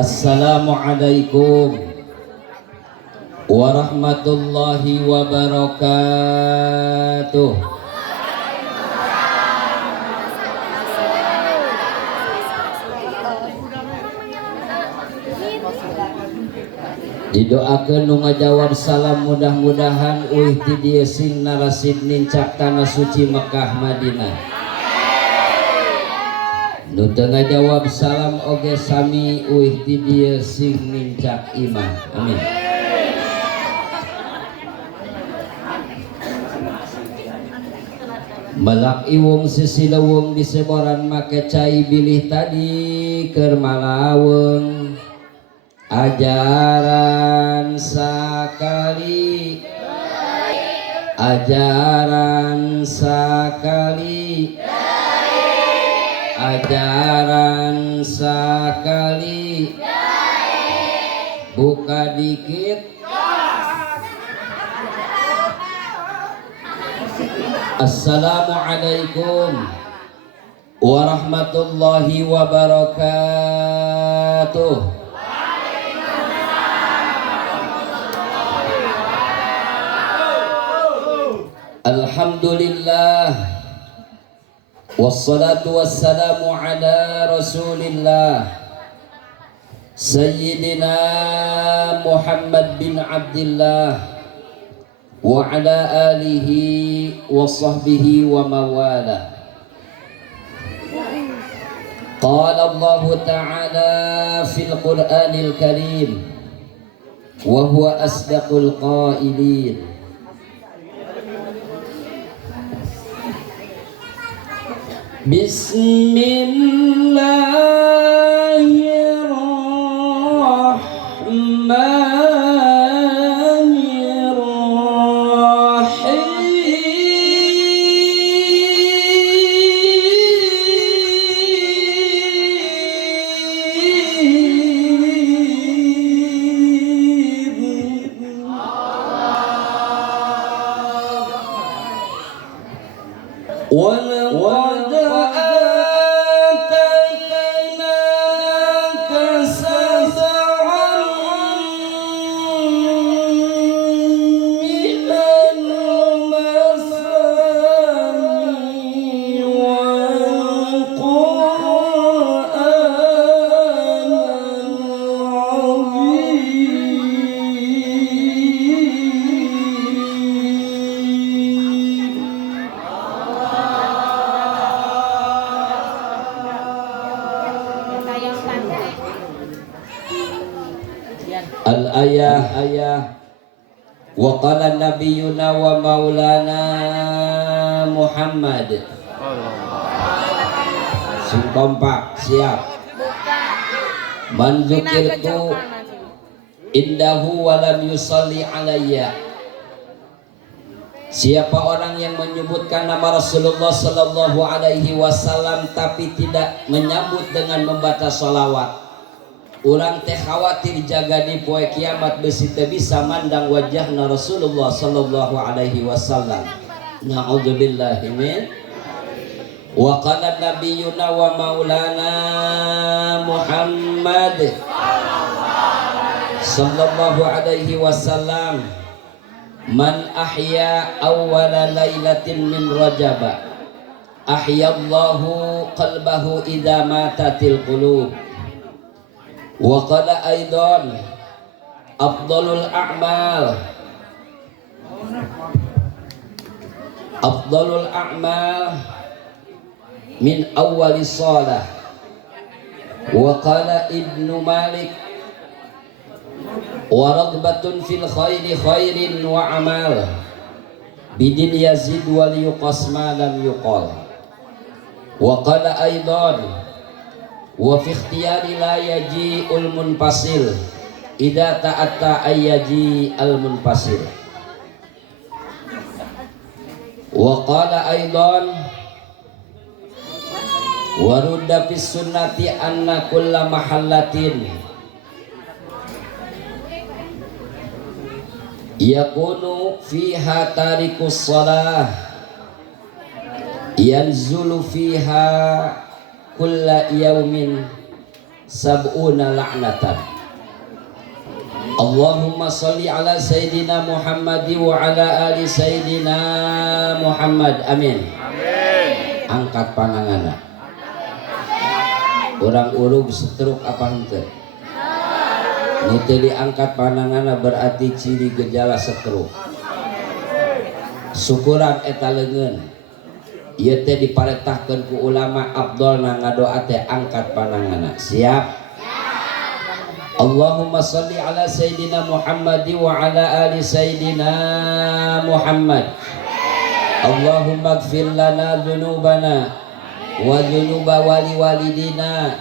Assalamualaikum warahmatullahi wabarakatuh. Didoakeun nu ngajawab salam mudah-mudahan uih ti dieu sing narasid nincak tanah suci Mekah Madinah. Nu teu ngajawab salam oge sami uih ti dieu sing nincak iman. Amin. Balak iwung sisilewung di seboran make cai bilih tadi keur malaweng ajaran sakali ajaran sakali ajaran sakali buka dikit Assalamualaikum warahmatullahi wabarakatuh. Alhamdulillah wassalatu wassalamu ala rasulillah Sayyidina Muhammad bin Abdillah wa ala alihi wa sahbihi wa mawala. Qala Allah ta'ala fil Qur'anil Karim wa huwa asdaqul qailin. Al-ayah wa qala nabiyuna wa maulana Muhammad. Sing kompak siap. Man dzukirtu indahu wa lam yusalli alayya. Siapa orang yang menyebutkan nama Rasulullah sallallahu alaihi wasallam tapi tidak menyambut dengan membaca sholawat, urang teh khawatir jaga di poe kiamat besi teu bisa mandang wajahna Rasulullah sallallahu alaihi wasallam. Na'udzubillahi min. Wa qala nabiyuna wa maulana Muhammad sallallahu alaihi wasallam, man ahya awwala lailatin min Rajab ahyallahu qalbahu idza matatil qulub. Wa qala aidan afdalul a'mal min awwali shalah. Wa qala Ibnu Malik wa ragbatun fil khairi khairin wa amal bidin yazid wal yuqas ma lam yuqal. Wa qala aidan wa fi ikhtiyari la yaji'ul munfasil idza ta'atta ayyaji al munfasil. Wa qala aidan wa rudda fis sunnati anna kulla mahallatin yakunu fiha tarikus shalah yanzulu fiha kulla yaumin sab'una la'natan. Allahumma salli ala Sayyidina Muhammad wa ala ali Sayyidina Muhammad. Amin. Amin. Angkat pandanganna. Orang urug stroke apa henteu? Niteu diangkat pandanganna berarti ciri gejala stroke. Syukuran eta leungeun. Ieu teh diparetahkeun ku ulama afdalna ngadoa teh angkat pandanganna. Siap? Allahumma salli ala Sayyidina Muhammad wa ala ali Sayyidina Muhammad. Allahumma ighfir lana dhunubana wa dhunuba wali walidina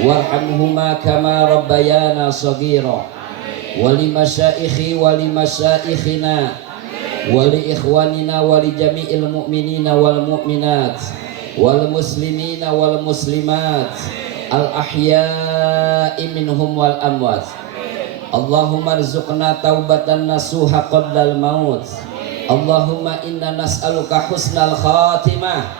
warhamhuma kama rabbayana shaghira wa li masyaikhi wa li masyaikhina wa li ikhwanina wa li jami'il mu'minina wal mu'minat wal muslimina wal muslimat al-ahya'i minhum wal amwat. Allahumma rzuqna taubatan nasuha qabla al-maut. Allahumma inna nas'aluka husnal khatimah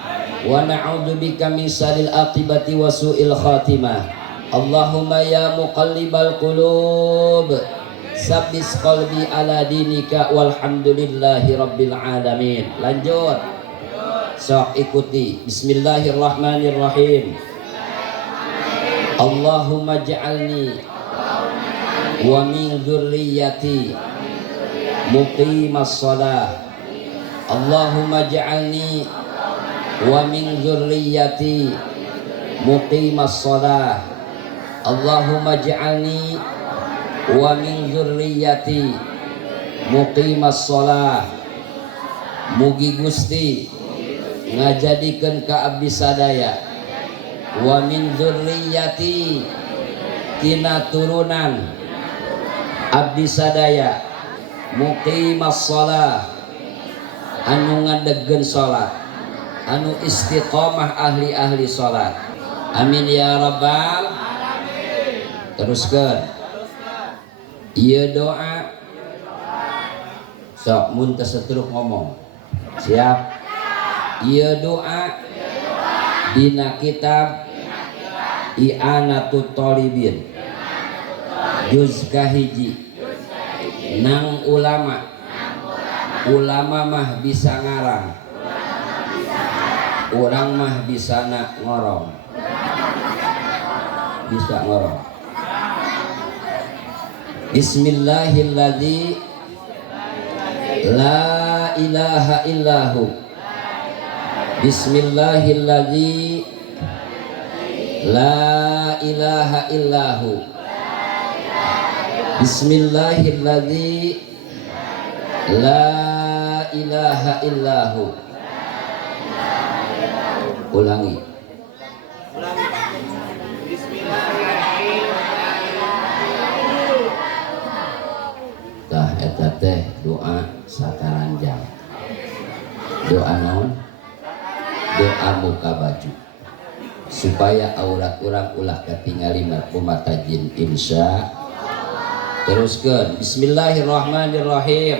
wa na'udzubika min syarril aqibati wa su'il khatimah. Allahumma ya muqallibal qulub sabbis qalbi ala dinika walhamdulillahi rabbil alamin. Lanjut. Sok ikuti. Bismillahirrahmanirrahim. Allahumma ja'alni wa min dzurriyyati muqimas shalah. Allahumma ja'alni wa min dzurriyyati muqimas shalah. Allahumma ja'alni wa min dzurriyyati muqimas shalah. Mugi Gusti ngajadikeun ka abdi sadaya wa min dzurriyyati tina turunan abdi sadaya muqimas shalah anu ngadegkeun salat anu istiqomah ahli-ahli salat. Amin ya rabbal alamin. Teruskeun ieu doa sok mun teu setruk ngomong. Siap? Ieu doa dina kitab I'anatut Thalibin juz kahiji. Nang ulama mah bisa ngarang, urang mah bisa ngorong. Bisa ngorong. Bismillahilladzi la ilaha illahu. Bismillahilladzi la ilaha illahu. Bismillahilladzi la ilaha illahu. Ulangi. Tah eta teh doa sataranjang. Doa naon? Doa muka baju. Supaya aurat urang ulah katingali mata jin insya. Teruskeun bismillahirrahmanirrahim.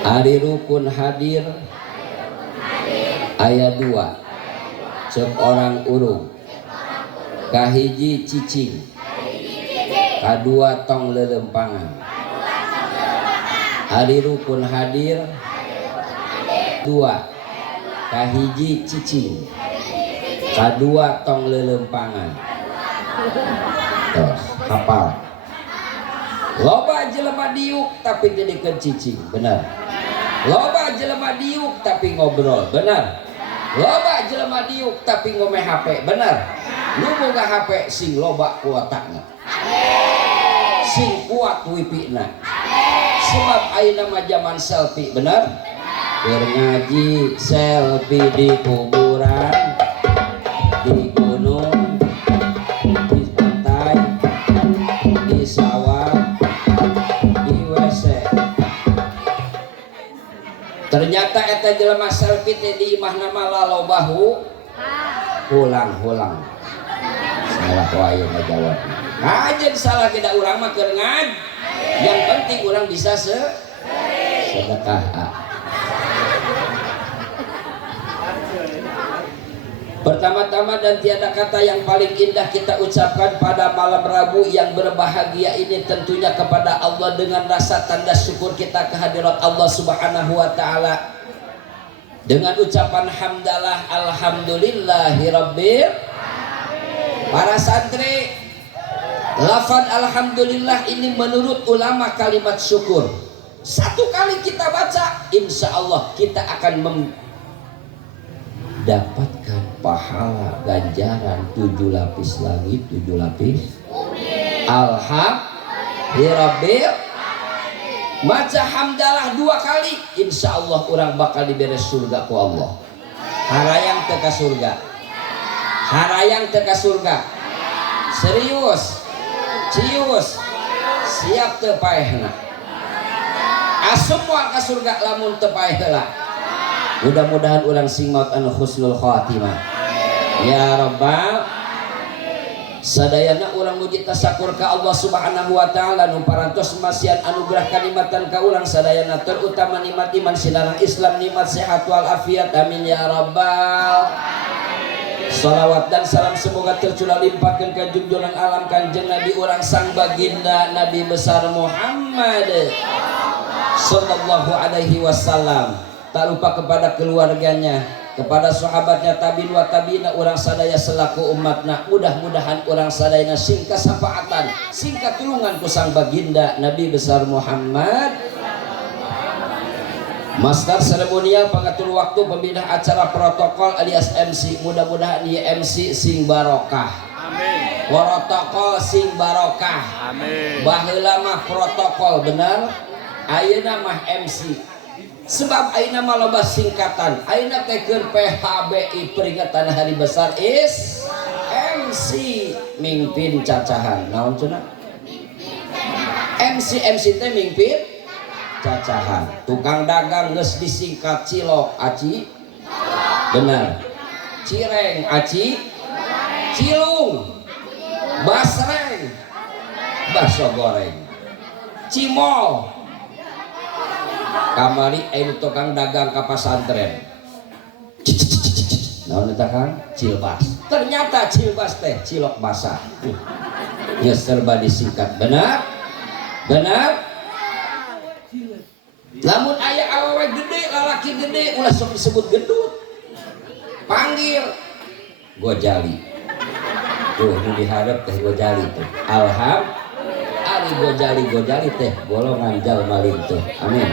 Ari rukun hadir ayat 2 cek orang urung kahiji cicing kadua tong lelempangan. Ari rukun hadir 2 kahiji cicing kadua tong lelempangan. Terus hafal. Loba jelema diuk tapi jadikeun cicing, benar. Loba jelema diuk tapi ngobrol, benar. Loba jelema diuk tapi ngome HP, benar. Nu boga HP sing loba kuatakna. Sing kuat wipina. Sebab ayeuna mah zaman selfie, benar. Keur ngaji selfie di kuburan, di gunung, di pantai, di sawah, di WC. Ternyata eta jelema selfie teh di imah nama lalobahu hulang-hulang. Salah wae ngajawab. Ngajen salah tidak urang mah keur ngad. Yang penting urang bisa sedekah. Pertama-tama dan tiada kata yang paling indah kita ucapkan pada malam Rabu yang berbahagia ini tentunya kepada Allah dengan rasa tanda syukur kita kehadirat Allah Subhanahu wa taala. Dengan ucapan hamdalah alhamdulillahirabbil alamin. Para santri, lafaz alhamdulillah ini menurut ulama kalimat syukur. Satu kali kita baca, insya Allah kita akan mendapatkan pahala ganjaran 7 lapis langit 7 lapis alhamdulillah. Baca hamdalah 2 kali, insya Allah orang bakal diberes surga ku Allah. Harayang teka surga, harayang teka surga, serius cius siap teu paehna asup moal ka surga lamun teu paeh heula. Mudah-mudahan orang sing maut anu husnul khatimah ya rabbal sadayana urang muji tasakur ka Allah Subhanahu wa taala nu parantos masian anugerah kanikmatan ka urang sadayana terutama nikmat iman sinarang Islam nikmat sehat wal afiat amin ya rabbal. Salawat dan salam semoga tercurah limpahkan ke junjungan alam kanjeng Nabi urang sang baginda Nabi besar Muhammad sallallahu alaihi wasallam. Tak lupa kepada keluarganya, kepada sahabatnya tabiin wa tabiina urang sadaya selaku umatna. Mudah-mudahan urang sadayana sing kasapaatan, sing katulungan ku sang baginda Nabi besar Muhammad. Master seremonial pengatur waktu pembina acara protokol alias MC, mudah-mudahan dia MC sing barokah. Amin. Protokol sing barokah. Amin. Baheula mah protokol bener, ayeuna mah MC. Sebab ayeuna mah loba singkatan. Ayeuna teh keur PHBI peringatan hari besar is MC mimpin cacahan. Naon cenah? MC teh mimpin cacahan. Tukang dagang geus disingkat cilok aci. Benar. Cireng aci. Cilung. Basreng. Baso goreng. Cimol. Kamari anu tukang dagang ka pasantren. Naon eta Kang? Cilbas. Ternyata cilbas teh cilok basah. Ya serba disingkat. Benar? Benar? Lamun aya awewe gede, lalaki gede, ulah sok disebut gendut. Panggil Gojali. Tuh nu diharap teh Gojali tuh. Gojali teh golongan jalma lintuh. Amin.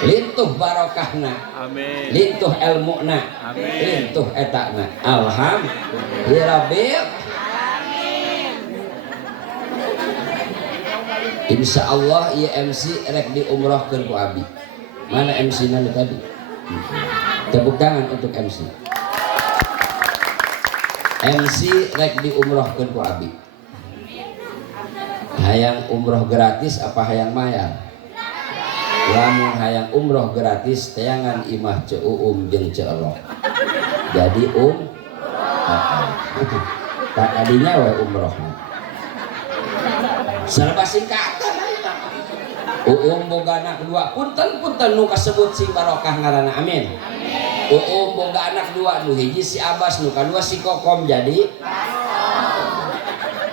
Lintuh barokahna. Amin. Lintuh ilmuna. Amin. Lintuh etakna. Alhamdulillah. Amin. Insya Allah ieu MC rek diumrohkeun ku abi. Mana MC-na tadi? Tepuk tangan untuk MC. MC rek diumrohkeun ku abi. Hayang umroh gratis apa hayang mayar? Lamun hayang umroh gratis teangan imah ceuum jeung ceelok. Jadi tak adinya we umrohna. Serba singkatan ayeuna. Boga anak 2, punten nu kasebut sing barokah ngaranna. Amin. Boga anak 2, nu hiji si Abbas, nu kadua si Kokom jadi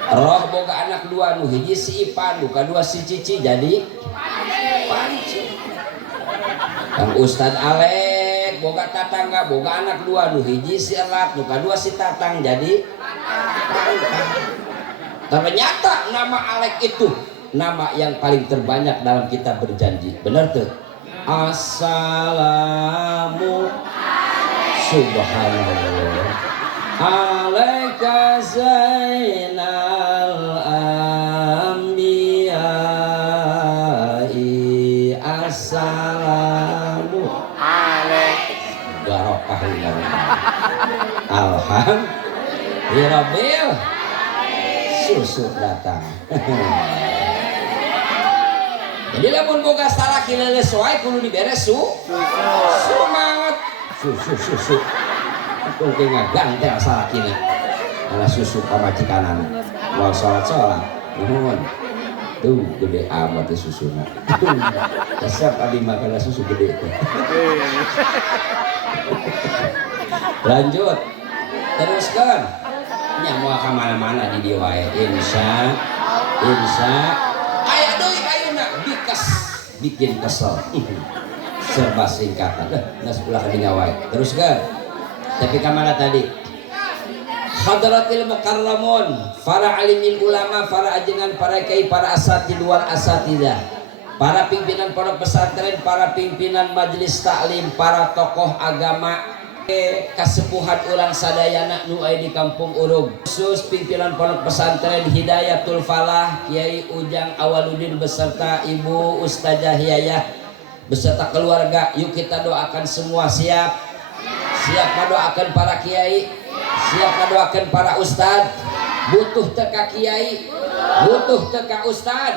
Roh boga anak 2, nu hiji si Ipan, nu kadua si Cici jadi Panci. Kang Ustad Alek boga tatangga, boga anak 2, nu hiji si Elat, nu kadua si Tatang jadi Pangkang. Ternyata nama Alek itu nama yang paling terbanyak dalam kitab berjanji. Benar tuh? Assalamu subhanallah alaika zainal anbiya'i assalamu alaik barokah alhamdulillah susu datang. Jadi lamun boga salaki leuleus wae kudu diberes semangat susu aku ge ngagantel salakina ala susu ka majikanana moal salat nuhun tuh gede amat susuna resep abi makan susu gede teh. Lanjut teruskan nya moal ka mana-mana di dieu wae insya aya deui ayeuna bikas bikin kesel serba singkatan geus ulah kadinya wae teruskan tapi ka mana tadi hadratil mukarramun para alimil ulama para ajengan para kiai para asatid wal asatidah para pimpinan pondok pesantren para pimpinan majelis taklim para tokoh agama kasepuhan ulang sadayana nu aya di Kampung Urug khusus pimpinan pondok pesantren Hidayatul Falah Kiai Ujang Awaludin beserta Ibu Ustazah Hiyayah beserta keluarga yuk kita doakan semua siap mendoakan para kiai siap mendoakan para ustad butuh teka kiai butuh teka ustad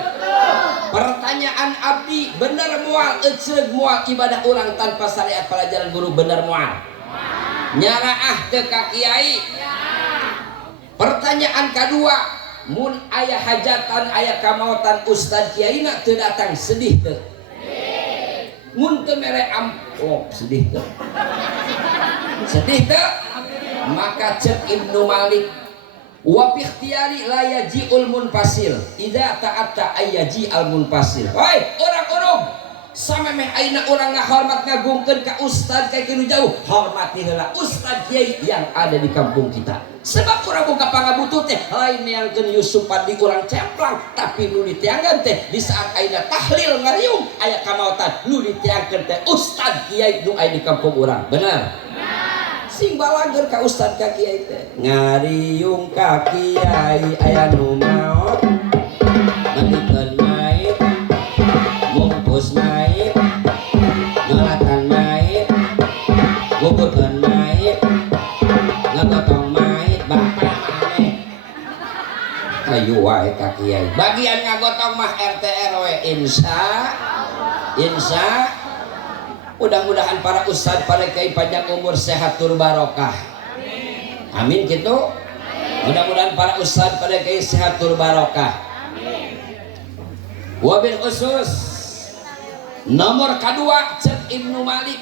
pertanyaan abdi bener mual eceg mual ibadah ulang tanpa syariat pelajaran guru bener mual nyaraah teka kiai pertanyaan kedua mun aya hajatan aya kamautan ustad kiai nak teu datang sedih teu mun teu mere amplop sedih teu maka cek Ibnu Malik wa fi ikhtiyari la yaji'ul munfasil idza ta'atta ayyaji al munfasil hoi orang-orang samemeh ayeuna urang ngahormat ngagungkeun ka ustad kayak kieu jauh hormati heula ustad kiai yang ada di kampung kita sebab urang boga pangabutuh teh lain neangkeun Yusupan di urang cemplang tapi nu ditiangkeun teh di saat ayeuna tahlil ngariung aya kamautan nu ditiangkeun teh ustad kiai nu aya di kampung urang bener sing balager ka ustad ka kiai teh ngariung ka kiai aya nu maot mandikeun main mungkus main ngalatan main gugurkeun main ngagotong main bapak maneh ayo wae ka kiai bagian ngagotong mah RT RW insya mudah-mudahan para ustad para kiai panjang umur sehat tur barokah amin gitu mudah-mudahan para ustad para kiai sehat tur barokah wabil khusus nomor kedua cek Ibnu Malik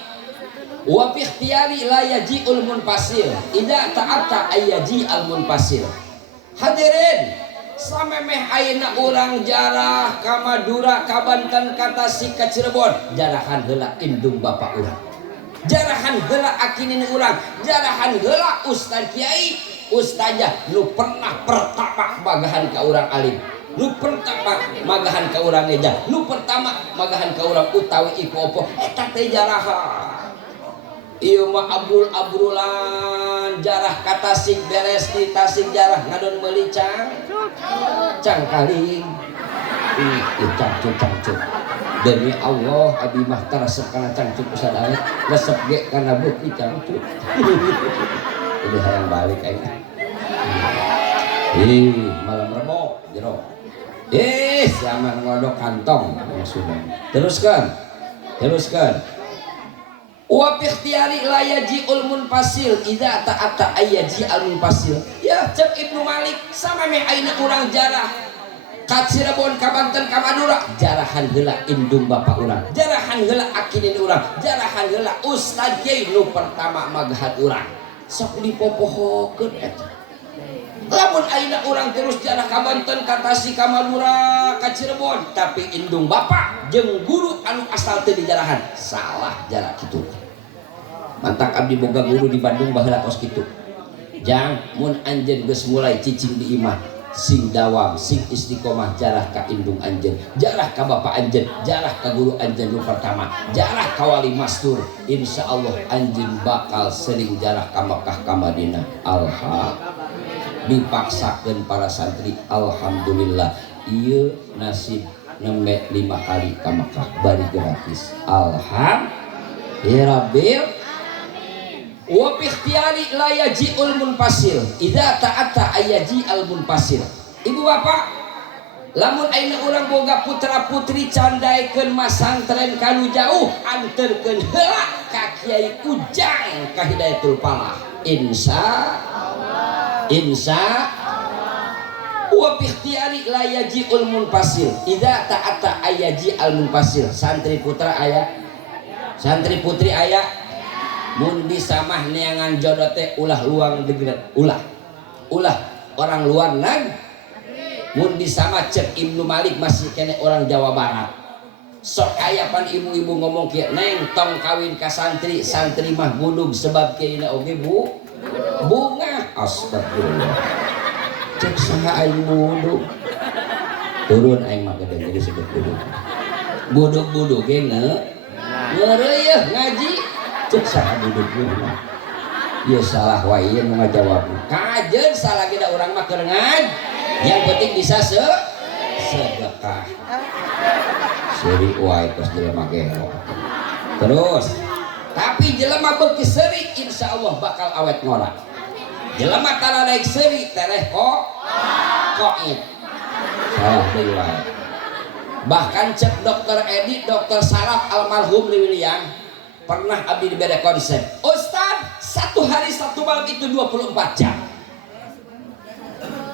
wa fi ikhtiyari la yaji'ul munfasil idza ta'atta ayyaji al munfasil hadirin samemeh ayeuna urang jarah ka Madura ka Banten ka Tasik ka Cirebon jarahan heula indung bapak urang jarahan heula akinin urang jarahan heula ustad kiai ustazah nu pernah pertama magahan ka urang alim nu pertama magahan ka urang eja nu pertama magahan ka urang utawi iku opo eta teh jarahan ieu mah abrulan jarah ka Tasik beres di Tasik jarah ngadon meuli cangkaling cangcut demi Allah abi mah taresep kana cangcut sadaya resep ge kana beuki cangcut udah hayang balik aing malam Rebo jero sama ngodok kantong sudah teruskan wa fi ikhtiyari la yaji'ul munfasil idza ta'atta ayyaji al munfasil ya cek Ibnu Malik samemeh ayeuna urang jarah ka Cirebon ka Banten ka Madura jarahan heula indung bapak urang jarahan heula akinin urang jarahan heula ustad kiai nu pertama magahan urang sok dipopohokeun eta lamun ayeuna urang terus jarah ka Banten ka Tasik ka Madura ka Cirebon tapi indung bapak jeung guru anu asal teu di jarahan salah jarah kitu mantak abdi boga guru di Bandung baheula tos kitu jang mun anjeun geus mulai cicing di imah sing dawam sing istiqomah jarah ka indung anjeun jarah ka bapak anjeun jarah ka guru anjeun nu pertama jarah ka wali mastur insyaallah anjeun bakal sering jarah ka Makkah ka Madinah dipaksakeun para santri alhamdulillah ieu nasib nembe 5 kali ka Makkah bari gratis alhamdulillah wa fi ikhtiyari la yaji'ul munfasil idza ta'atta ayyaji al munfasil ibu bapak lamun ayeuna urang boga putra putri candaikeun masantren kanu jauh anterkeun heula ka Kiai Ujang ka Hidayatul Falah insya wa fi ikhtiyari la yaji'ul munfasil idza ta'atta ayyaji al munfasil santri putra aya santri putri aya mun bisa mah neangan jodoh teh ulah luang negeri, ulah orang luar negeri. Mun bisa mah cek Ibnu Malik masih kene orang Jawa Barat. Sok aya pan ibu-ibu ngomong kieu, "Neng tong kawin ka santri, santri mah budug sebab kieu oge bunga." Astagfirullah. Cek saha aing budug. Turun aing mah gede disebut budug. Budug-budug ge ngeureuy ngaji. Cek saha budug mah. Ieu salah wae nu ngajawab. Kajeun salah ge da urang mah keur ngaji. Yang penting bisa sedekah. Seri wae tos jelema gelo. Terus, tapi jelema beuki seri insyaallah bakal awet ngora. Jelema tara daek seri tereh koit. Salah deui wae. Bahkan cek dokter Edi, dokter Saraf almarhum Liwiliang pernah abdi dibere konsep. Ustad, satu hari satu malam itu 24 jam.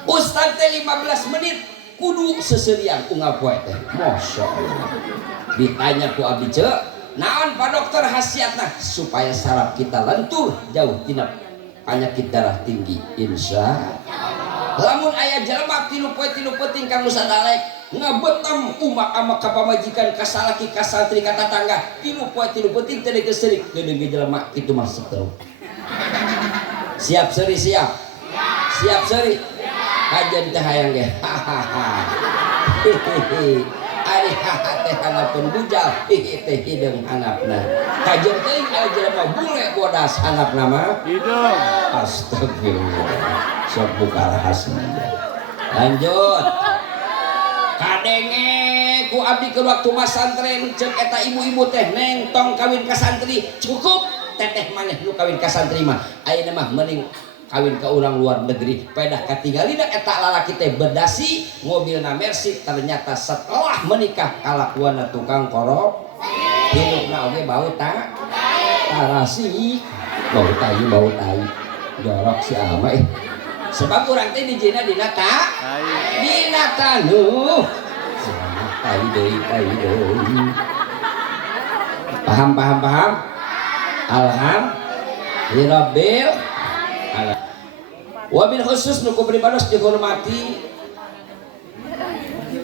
Ustad teh 15 menit kudu seserian unggal poe teh. Masyaallah. Ditanya ku abdi ceuk, naon Pak Dokter khasiatna supaya saraf kita lentur jauh tina penyakit darah tinggi. Insya lamun aya jelema tilu poe tilu peuting kang Ustad Alek ngabetam umak ama ka pamajikan ka salaki ka santri ka tatangga tilu poe tilu peuting teh geus seurik geudeung ge jelema kitu mah setruk. Siap seri siap. Siap seri. Kajen teh hayang ge. Ari haha teh hanapun bujal, teh hideung hanapna. Kajen teuing aya jelema bule bodas hanapna mah hideung. Astagfirullah. Sok buka rahasia. Lanjut. Kadenge ku abdi keur waktu mas santren ceuk eta ibu-ibu teh neng tong kawin ka santri cukup teteh maneh nu kawin ka santri mah ayeuna mah mending kawin ke orang luar negeri pedah katinggalina eta lalaki teh berdasi mobilna Mercy ternyata setelah menikah kalakuanna tukang korop hidupna oge bau tarasi bau tai jorok si ama sebab urang teh dijina dina tanu tai deui paham alhamdulillah. Wabil khusus nuku beribados dihormati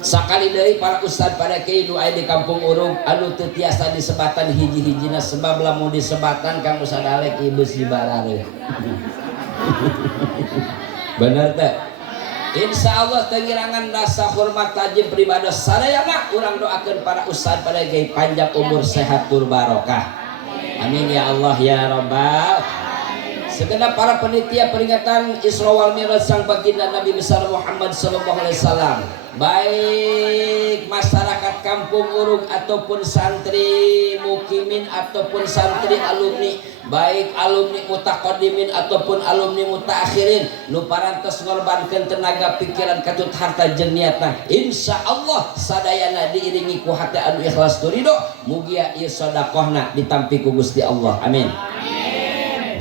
sakali dari para ustad pada kiai nu aya di kampung Urug anu teu tiasa disebatan hiji-hijina sebab lamun disebatan Kang Ustad Alek ibu si barare. Bener teh. Insyaallah tengirangan rasa hormat tajim beribados sadayana urang doakeun para ustad pada kiai panjang umur sehat tur barokah. Amin ya Allah ya Rabbal. Segenap para panitia peringatan Isra wal Mi'raj sang baginda Nabi besar Muhammad sallallahu alaihi wasallam, baik masyarakat kampung Urug ataupun santri mukimin ataupun santri alumni, baik alumni mutaqaddimin ataupun alumni mutaakhirin nu parantos ngorbankeun tenaga pikiran katut harta jeung niatna, insyaallah sadayana diiringi ku hati anu ikhlas tu ridho mugia ieu sedekahna ditampi ku Gusti Allah. Amin.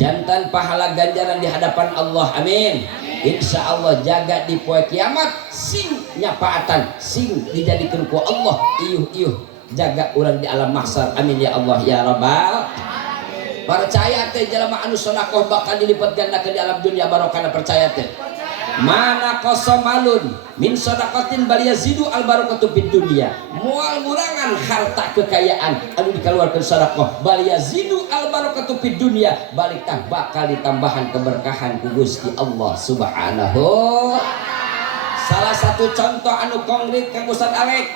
Jantan pahala ganjaran di hadapan Allah. Amin. Insya Allah jaga di poe kiamat sing nyapaatan sing dijadikan ku Allah iuh jaga orang di alam mahsyar. Amin ya Allah ya Rabbal. Percaya teh jelema anu sedekah bakal dilipat gandakeun di alam dunia barokahna percaya teh. Mana qasamalun min sadaqatin bal yazidu al barakatu fid dunya. Moal murangan harta kekayaan anu dikeluarkeun sedekah bal yazidu al barakatu fid dunya, balik tah bakal ditambahan keberkahan ku Gusti Allah Subhanahu. Salah satu contoh anu konkret Kang Ustad Alek,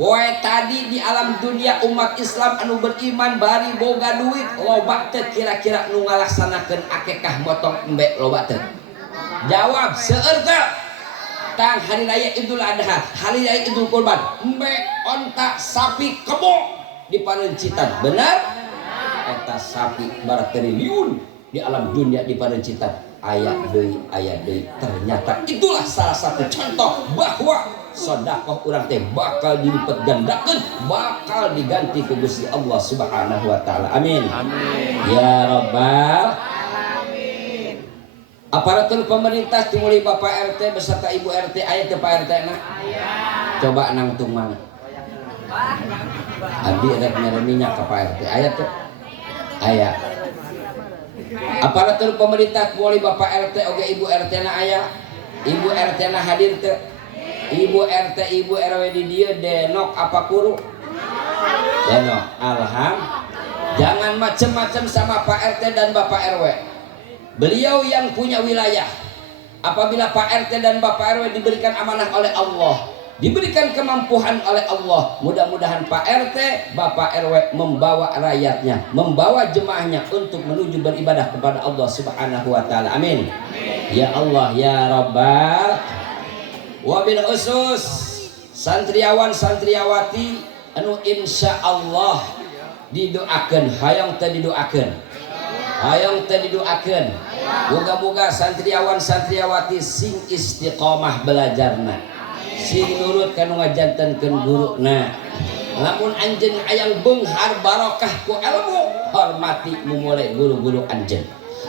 poe tadi di alam dunia umat Islam anu beriman bari boga duit loba teh kira-kira nu ngalaksanakeun akikah motong embe loba teh? Jawab seueur teh. Tang hari raya Idul Adha, hari raya Idul Kurban, embe onta sapi kebo di Parencitan. Benar? Eta sapi baratriliun di alam dunia di Parencitan. Aya deui ternyata itulah salah satu contoh bahwa sedekah urang teh bakal dilipat gandakeun, bakal diganti ku Gusti Allah Subhanahu wa taala. Amin. Amin. Ya Rabbal. Aparatur pemerintah dimulai Bapak RT beserta Ibu RT aya teh Pak RT na? Coba nangtung mana? Abdi rek mere minyak ka Pak RT aya teh? Aya. Aparatur pemerintah boleh Bapak RT oge Ibu RT na aya, Ibu RT na hadir teu? Ibu RT Ibu RW di dieu denok apa kuru? Denok. Jangan macem-macem sama Pak RT dan Bapak RW. Beliau yang punya wilayah. Apabila Pak RT dan Bapak RW diberikan amanah oleh Allah, diberikan kemampuan oleh Allah, mudah-mudahan Pak RT, Bapak RW membawa rakyatnya, membawa jemaahnya untuk menuju beribadah kepada Allah Subhanahu wa taala. Amin. Ya Allah ya Rabbal. Wabil khusus santriawan santriawati anu insyaallah didoakeun, hayang teh didoakeun. Hayang teh didoakeun. Moga-moga santriawan santriawati sing istiqomah belajarna. Sing nurut kanu ngajantenkeun guruna. Lamun anjeun hayang beunghar barokah ku ilmu, hormati mumule guru-guru anjeun.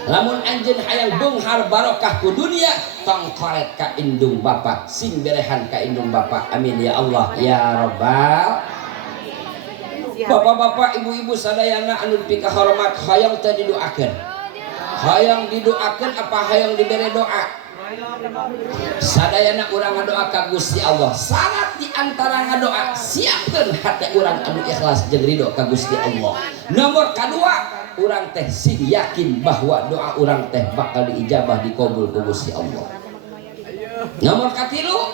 Lamun anjeun hayang beunghar barokah ku dunia, tong koret ka indung Bapa, sing berehan ka indung Bapa. Amin ya Allah ya Rabbal. Bapak-bapak, ibu-ibu sadayana anu pika hormat, hayang teh didoakeun. Hayang didoakeun apa hayang dibere doa? Sadayana urang ngadoa ka Gusti Allah. Syarat di antara ngadoa, siapkeun hate urang anu ikhlas jeung ridho ka Gusti Allah. Nomor kadua, urang teh sing yakin bahwa doa urang teh bakal diijabah dikabul ku Gusti Allah. Nomor katilu,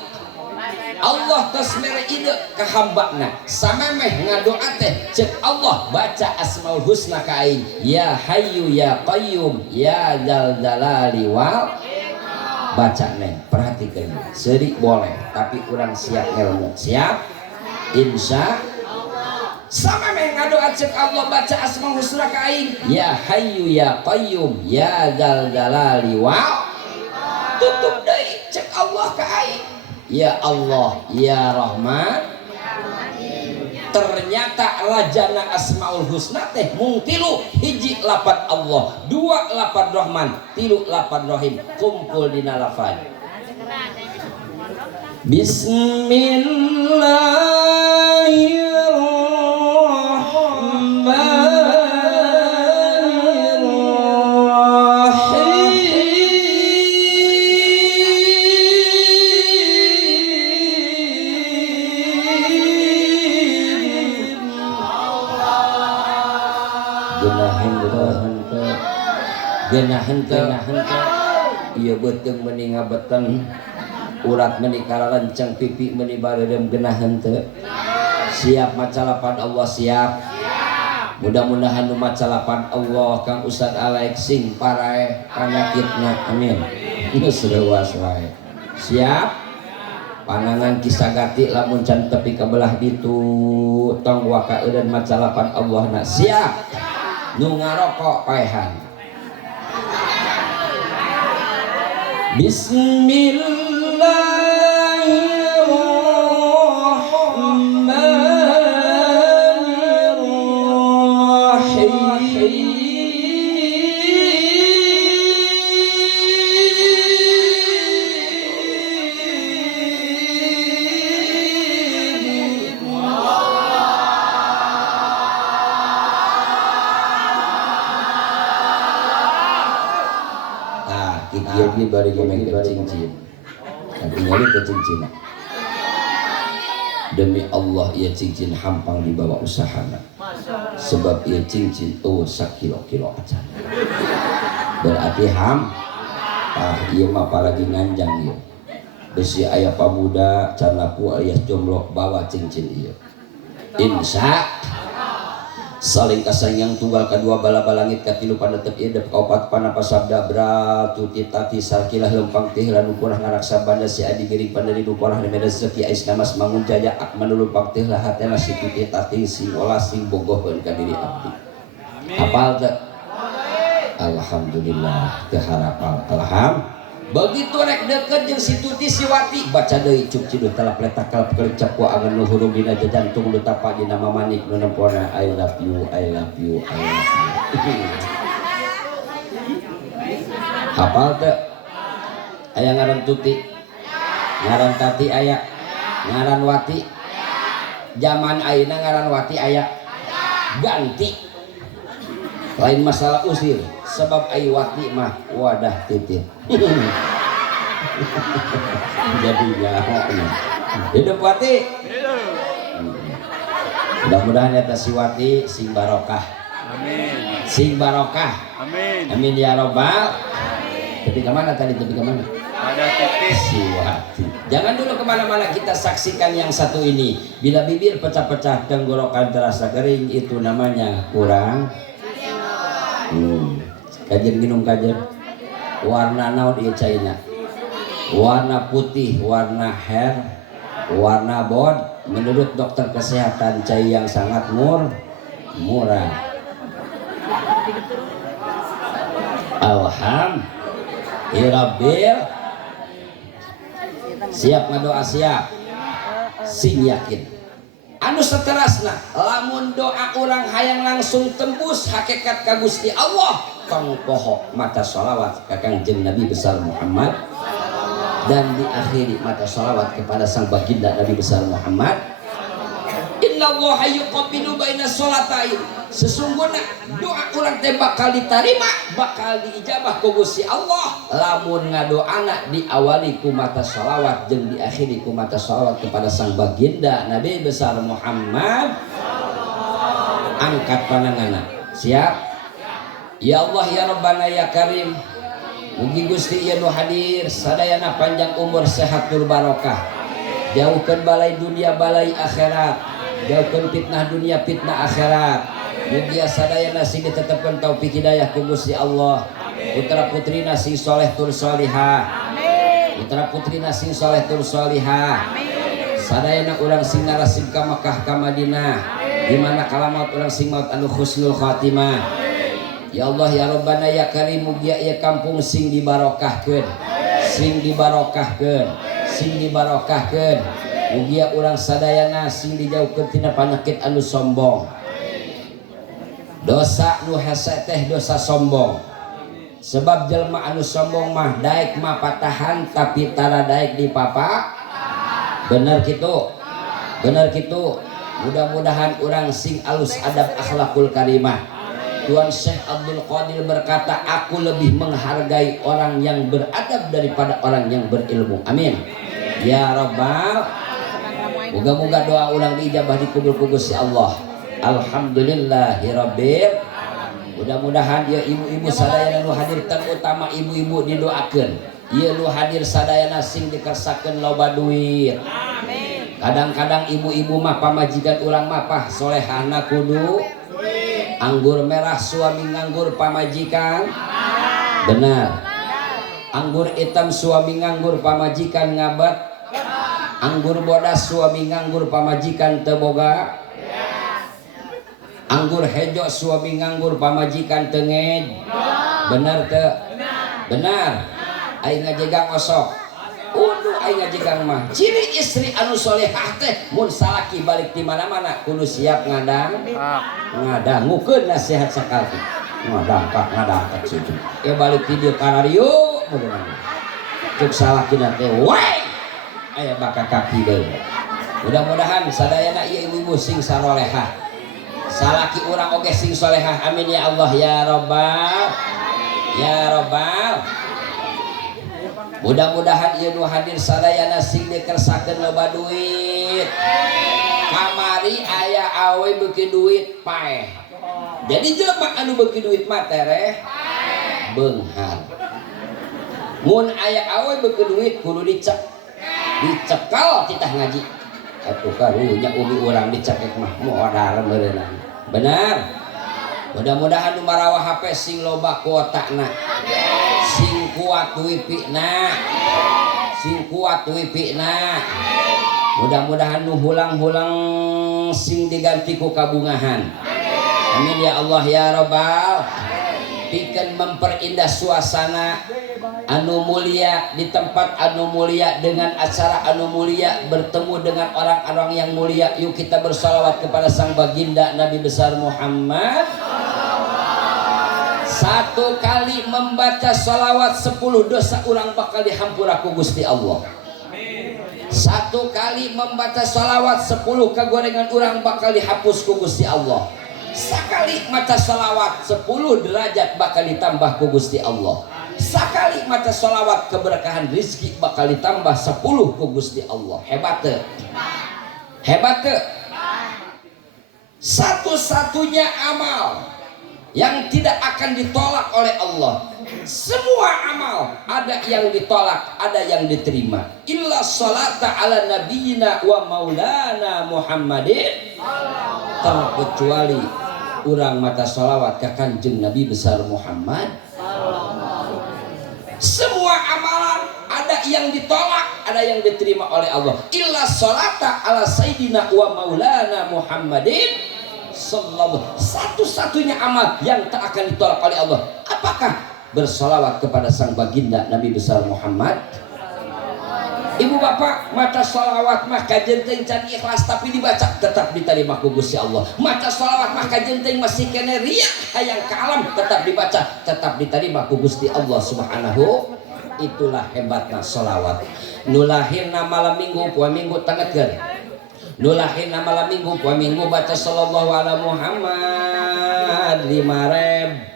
Allah tos mere ide ka hambana samemeh ngadoa teh ceuk Allah baca Asmaul Husna ka aing, ya Hayyu ya Qayyum ya Dzal Jalali wal. Baca neng, perhatikan seuri boleh, tapi urang siap ilmu. Siap? Insya samemeh ngadoa ceuk Allah baca Asmaul Husna ka aing, ya Hayyu ya Qayyum ya Dzal Jalali wal. Tutup deui ceuk Allah ka aing, ya Allah ya Rahman. Ternyata rajana Asmaul Husna teh mung tilu, hiji lapad Allah, dua lapad Rahman, tilu lapad Rahim, kumpul dina lafaz Bismillahirrahmanirrahim. Genahan ieu beuteung meuni ngabeten, urat meuni karalenceng, pipi meuni bareurem, genahan teu? Siap maca lapan Allah? Siap. Mudah-mudahan nu maca lapan Allah Kang Ustad Alex sing parae panyakitna. Amin. Geus reuas wae. Siap. Panangan kisagati lamun can tepi ka belah ditu tong waka eureun maca lapan Allahna. Siap. Nu ngarokok paehan. Bismillahirrahmanirrahim. Ini bari gomeng ke cincin, tinggal ke cincin. Demi Allah ia cincin hampang dibawa usahana, sebab ia cincin sakilo-kilo aja. Berarti iya mah apalagi nganjang ieu. Besi aya pamuda can laku alias jomblo bawa cincin ieu. Insya saling kasayang tunggal kedua bala-bala langit katilu panetep idep kaupat panapa sabda bra tuti tati sarkilah lempang tih lanu kurah ngaraksa banda si adi giring pandari duporah nemeda seki ais namas mangun jaya ak manulumpang tih lah hatena si tuti tati si olah sing bogohkeun ka diri abdi. Hafal teu? Alhamdulillah teu harapal. Begitu rek deket jeung si Tuti si Wati baca deui cuk ciduh talap letakal kelecap ku angan nu hurung dina jantung nu tapa dina mamanik nu nempona I love you I love you I love you. Hafal teu? Aya ngaran Tuti, ngaran Tati aya, ngaran Wati, zaman ayeuna ngaran Wati aya, ganti lain masalah usir sebab Aiwati mah wadah titit. Jadi hidup Wati. Mudah-mudahan ya si Wati sing barokah. Amin. Sing barokah. Amin. Amin ya robbal. Tapi kemana tadi? Tapi kemana? Ada titik. Si Wati. Jangan dulu kemana-mana, kita saksikan yang satu ini. Bila bibir pecah-pecah, tenggorokan terasa kering, itu namanya kurang. Kajian minum kajian. Warna naon ieu caina? Warna putih, warna hair, warna bod. Menurut dokter kesehatan cai yang sangat murah. Alhamdulillah. Siap ngadoa siap. Sing yakin. Anu saterasna, lamun doa orang hayang langsung tembus hakikat ka Gusti Allah, tong pohok mata sholawat ka Kangjeng Nabi besar Muhammad, dan diakhiri mata sholawat kepada sang baginda Nabi besar Muhammad. Innallaha yuqabbilu baina sholatain. Sesungguhnya doa urang teh bakal diterima, bakal diijabah ku Gusti Allah lamun ngadoana diawali ku mata sholawat jeung diakhiri ku mata sholawat kepada sang baginda Nabi besar Muhammad. Angkat pandanganna. Siap? Ya Allah ya Rabbana ya Karim. Mugi Gusti ieu nu hadir sadayana panjang umur sehat tur barokah. Jauhkeun balai dunia balai akhirat. Jauhkeun fitnah dunia fitnah akhirat. Mugia sadayana sing ditetepkeun taufik hidayah ku Gusti Allah. Putra putrina sing soleh tur solihah. Putra putrina sing soleh tur solihah. Sadayana urang sing narasib ka Makkah ka Madinah. Di mana kala maut urang sing maut anu husnul khatimah. Ya Allah ya Rabbana ya Karim, mugia ieu kampung sing dibarokahkeun. Sing dibarokahkeun. Sing dibarokahkeun. Mugia urang sadayana sing dijauhkeun tina panyakit anu sombong. Dosa nu hese teh dosa sombong. Sebab jelma anu sombong mah daek mah patahan tapi tara daek di papa. Bener kitu. Bener kitu. Mudah-mudahan orang sing alus adab akhlakul karimah. Tuan Syekh Abdul Qadir berkata, aku lebih menghargai orang yang beradab daripada orang yang berilmu. Amin. Ya Rabbal. Moga-moga doa orang diijabah dikubur ku Gusti Allah. Alhamdulillahirabbil. Mudah-mudahan ya ibu-ibu sadayana nu hadir terutama ibu-ibu didoakeun. Ieu nu hadir sadayana sing dikersakeun loba duit. Amin. Kadang-kadang ibu-ibu mah pamajikan urang mah pah solehana kudu anggur merah suami nganggur pamajikan. Benar. Anggur hitam suami nganggur pamajikan ngabat. Anggur bodas suami nganggur pamajikan teu boga. Anggur hejo suami nganggur pamajikan tengej. Benar teu? Benar. Aing ngajegang osok. Uduh aing ngajegang mah. Ciri istri anu solehah teh mun salaki balik di mana-mana kudu siap ngadang. Ngadangukeun nasihat sakalki. Ngadangkat situ. Ya balik di dieu karario mudah-mudahan. Cuk salakina teh wae. Aya baka kaki deui. Mudah-mudahan sadayana ieu ibu-ibu sing salehah. Salaki urang oge sing solehah. Amin ya Allah ya Rabbal. Ya Rabbal. Mudah-mudahan ieu nu hadir sadayana sing dikersakeun loba duit. Kamari aya awe beuki duit paeh. Jadi jelema anu beuki duit mah tereh beunghar. Mun aya awe beuki duit kudu dicekal kita ngaji. Atuh karunya umi urang dicekek mah modal meureunna. Benar. Mudah-mudahan nu marawah HP sing loba kuotana. Sing kuat wipina. Sing kuat wipina. Mudah-mudahan nu hulang-hulang sing diganti ku kabungahan. Amin ya Allah ya Rabbal. Pikeun memperindah suasana anu mulia di tempat anu mulia dengan acara anu mulia, bertemu dengan orang-orang yang mulia. Yuk kita bersalawat kepada sang baginda Nabi besar Muhammad. Satu kali membaca salawat 10 dosa urang bakal dihampura ku Gusti Allah. Satu kali membaca salawat 10 kagorengan urang bakal dihapus ku Gusti Allah. Sakali maca salawat 10 derajat bakal ditambah ku Gusti Allah. Sakali maca salawat keberkahan rizki bakal ditambah 10 ku Gusti Allah. Hebat teu? Hebat teu? Satu-satunya amal yang tidak akan ditolak oleh Allah. Semua amal ada yang ditolak, ada yang diterima. Illa sholata ala nabiyina wa maulana Muhammadin, terkecuali urang maca sholawat ke Kanjeng Nabi besar Muhammad. Semua amalan ada yang ditolak, ada yang diterima oleh Allah. Illa sholata ala sayyidina wa maulana Muhammadin sallallahu. Satu-satunya amal yang tak akan ditolak oleh Allah. Apakah? Bersolawat kepada sang baginda Nabi besar Muhammad. Ibu bapak, maca sholawat mah kajenteng can ikhlas tapi dibaca tetap diterima ku Gusti Allah. Maca sholawat mah kajenteng masih kene riya hayang kalam tetap dibaca tetap diterima ku Gusti Allah Subhanahu. Itulah hebatna sholawat. Nulahirna malam minggu poe minggu tangetkeun. Nulahirna malam minggu poe minggu baca sallallahu ala Muhammad 5.000.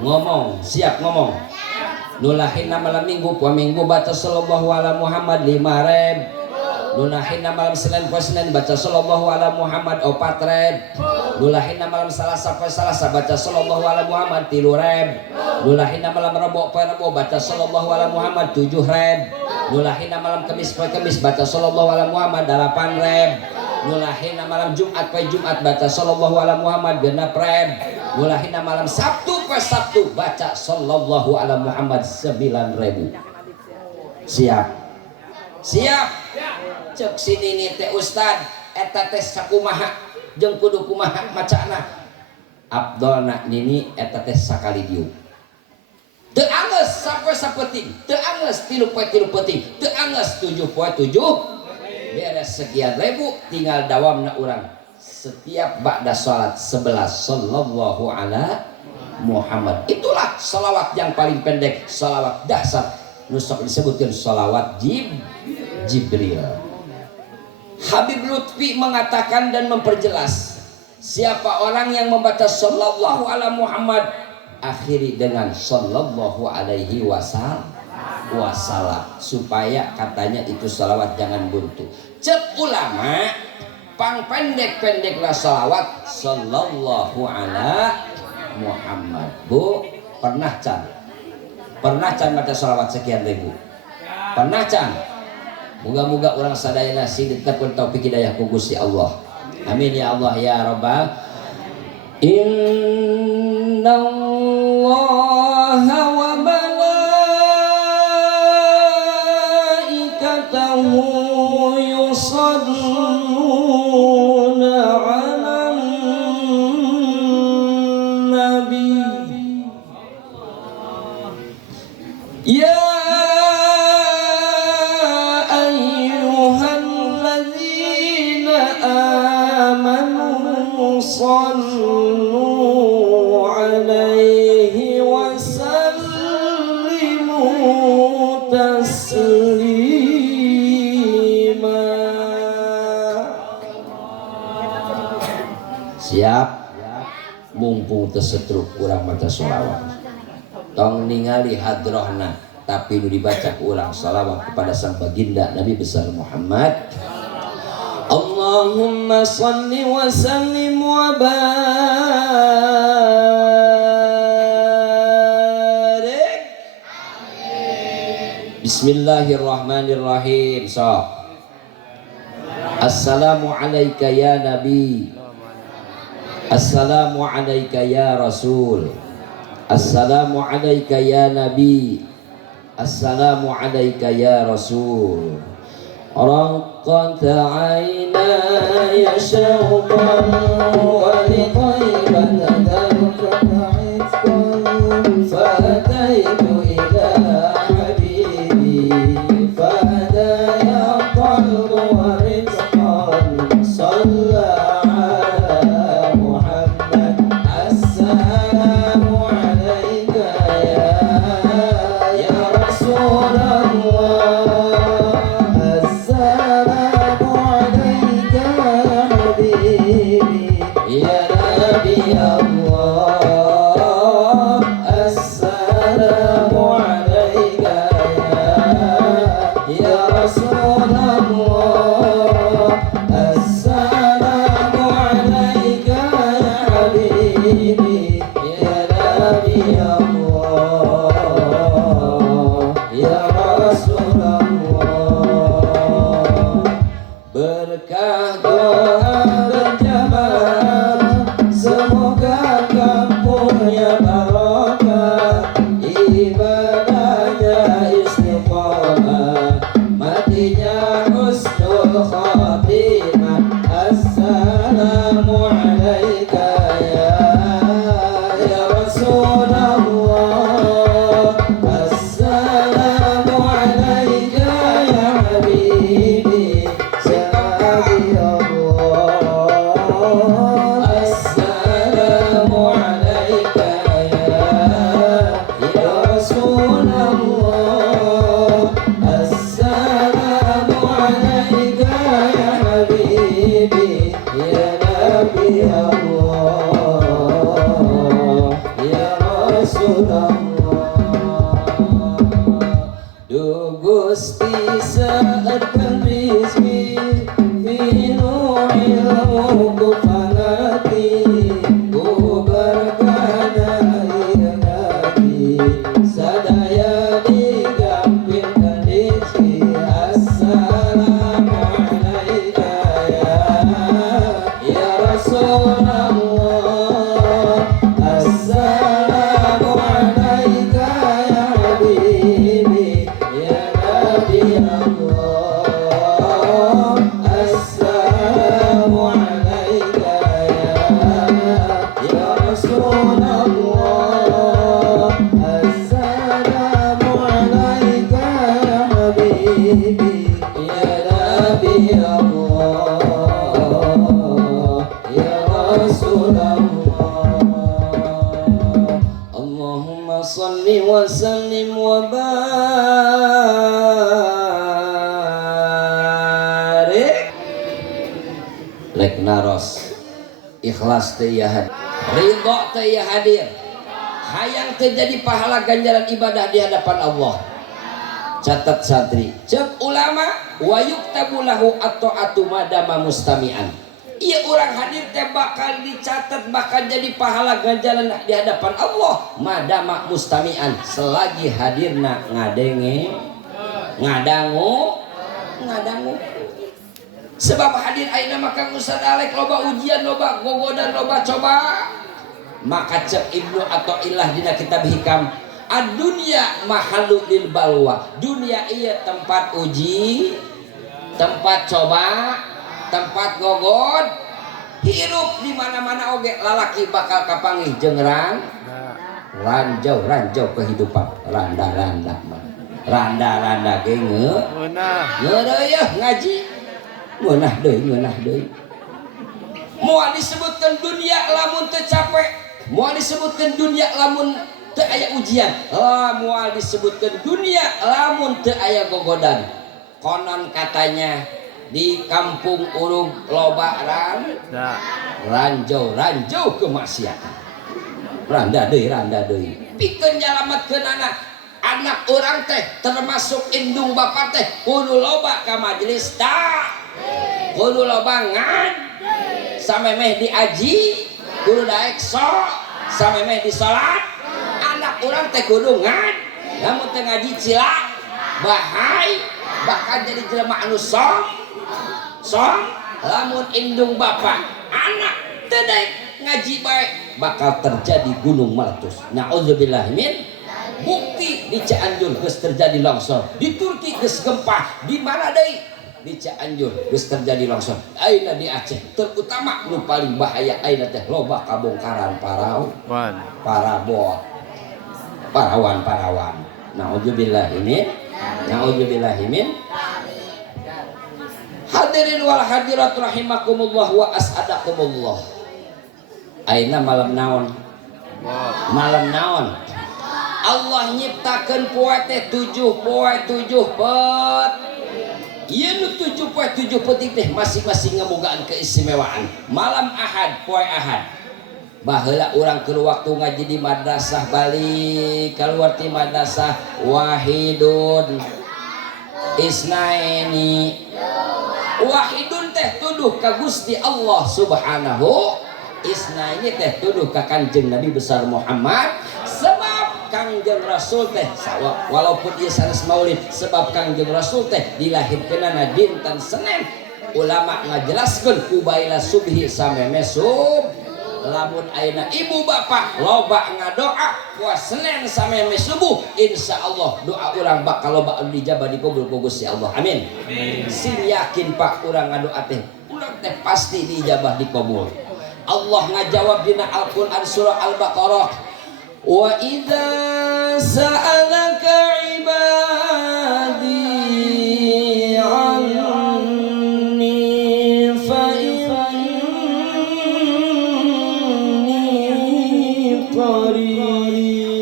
Ngomong, siap ngomong. Nulahirna malam minggu poe minggu baca sallallahu ala Muhammad 5.000. Nulahirna malam Senin poe Senin baca sallallahu ala Muhammad 4.000. Nulahirna malam Salasa poe Salasa baca sallallahu ala Muhammad 3.000. Nulahirna malam Rebo poe Rebo baca sallallahu ala Muhammad 7.000. Nulahirna malam Kamis poe Kamis baca sallallahu ala Muhammad 8.000. Nulahirna malam Jumat poe Jumat baca sallallahu ala Muhammad 6.000. Nulahirna malam Sabtu poe Sabtu baca sallallahu ala Muhammad 9.000. Siap? Siap? Cek sini nih teh Ustad eta teh sakumaha jeung kudu kumaha macana. Abdolna nini eta teh sakali dieu. Teu anggeus sapoe sapeting, teu anggeus 3 poe 3 peuting, teu anggeus 7 poe 7. Beres sekian ribu tinggal dawamna urang. Setiap ba'da salat 11 sallallahu ala Muhammad. Itulah salawat yang paling pendek, salawat dasar. Nusok disebutkan salawat Jibril. Habib Lutfi mengatakan dan memperjelas, siapa orang yang membaca sallallahu ala Muhammad akhiri dengan sallallahu alaihi wasallam, supaya katanya itu salawat jangan buntu. Cek ulama pang pendek-pendeklah salawat sallallahu ala Muhammad. Bu, pernah can baca salawat sekian ribu? Pernah can? Moga-moga orang sadayana sidit pun taufik hidayah ku Gusti Allah. Amin ya Allah ya Rabbal. Inna Allaha wa malaikatahu yusalluna 'alan nabi. Ya ayyuhalladzina amanu sallu 'alaihi wa sallimu taslima. Siap? Mumpung tersetruk kurang maca sholawat. Tong ningali hadrohna tapi nu dibaca ulang salawat kepada sang baginda Nabi besar Muhammad. Allahumma salli wa sallim wa barik. Bismillahirrahmanirrahim. So, assalamu alayka ya Nabi, assalamu alayka ya Rasul, assalamu alayka ya Nabi, assalamu alayka ya Rasul. Raqqat aynaya syauqan wa litayban tadruka ifkan fataitu ila habibi fadaya qalbu wa rizqan salla ala Muhammad. Assalamu alayka ya Rasulullah. Assalamu alayka ya habibi ya Du Gusti saetkeun rizki Finu ilmu ku pangerti Ku berkana ieu nabi Sadaya digampilkan rizki Assalamu alaika ya Rasulullah Assalamu alaika ya Habibi ya Nabi Allah Assalamu alaika ya Rasulullah Assalamu alaika ya Habibi ya Nabi Allah ya Rasulullah Allahumma salli wa sallim wa barik lek naros ikhlas teh ya hadir ridho teh ya hadir hayang teh jadi pahala ganjaran ibadah di hadapan Allah. Catat santri cek ulama wa yuktabu lahu at-ta'atu madama mustami'an. Iya orang hadir teh bakal dicatat bakal jadi pahala ganjaran di hadapan Allah madama mustami'an selagi hadirna ngadenge ngadangu sebab hadir aina maka Ustaz Alek loba ujian loba gogodan loba coba maka cek Ibnu Athaillah dina kitab Hikam ad-dunya mahallu lil balwa dunia iya tempat uji tempat coba tempat gogod hirup di mana-mana oge lalaki bakal kapanggih jeung ranjau kehidupan randa ge ngeunah ngaji ngeunah deui moal disebutkeun dunia lamun teu capek moal disebutkeun dunia lamun teu aya ujian moal disebutkeun dunia lamun teu aya gogodan konon katanya di kampung urung loba ranjau kemaksiatan randa deui pikeun nyalametkeun anak orang teh termasuk indung bapak teh kudu loba ka majelis kudu loba samemeh di aji kudu daek samemeh di salat anak orang teh kudu lamun teu ngaji cilak bahai bakal jadi jelema anu song lamun indung bapak anak teu daek ngaji bae bakal terjadi gunung meletus naudzubillah min bukti di Cianjur geus terjadi longsor di Turki geus gempa di mana deui di Cianjur geus terjadi longsor ayeuna di Aceh terutama nu paling bahaya ayeuna teh loba kabongkaran parawan naudzubillah min hadirin wal hadirat rahimakumullah wa as'adakumullah ayeuna malam naon Allah nyiptakeun poe teh 7 pet ieu nu 7 peting teh masing-masing ngabogaan keistimewaan malam Ahad poe Ahad baheula urang keur waktu ngaji di madrasah balik keluar ti madrasah wahidun isnaini wahidun teh tuduh ka Gusti Allah subhanahu isnaini teh tuduh ka Kanjeng Nabi besar Muhammad sebab Kangjeng Rasul teh walaupun ieu sanes maulid sebab Kangjeng Rasul teh dilahirkeunana dinten Senin ulama ngajelaskeun kubaila subhi sameme lamun ayeuna ibu bapak loba ngadoa poe Senin sameme subuh insyaallah doa urang bakal loba dijabah dikabul ku Gusti Allah amin sing yakin Pak urang ngadoa teh urang teh pasti dijabah dikabul Allah ngajawab dina Al-Qur'an surah Al-Baqarah wa idza sa'alaka ibadi anni fa inni qarib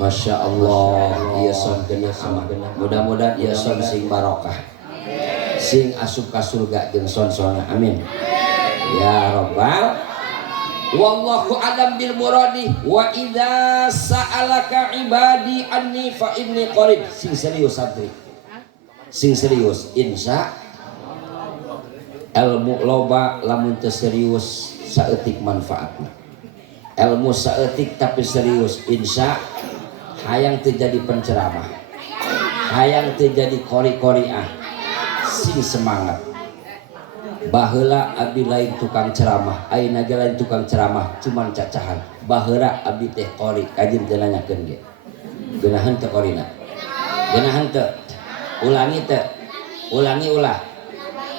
Masya Allah ieu son genah amal mudah-mudahan ieu son sing barokah sing asup ka surga jeung son-sona amin ya Rabbal wallahu alam bil muradi. Wa idza sa'alaka ibadi anni fa inni qarib. Sing serius santri, sing serius insya ilmu loba lamun teu serius saeutik manfaatna. Ilmu saeutik tapi serius insya hayang teu jadi penceramah, hayang teu jadi qori-qoriah. Sing semangat baheula abdi lain tukang ceramah, ayeuna ge lain tukang ceramah cuman cacahan. Baheula abdi teh qori, kajin teu nanyakeun ge. Geunaheun teu qorina? Geunaheun teu? Ulangi teu? Ulangi ulah.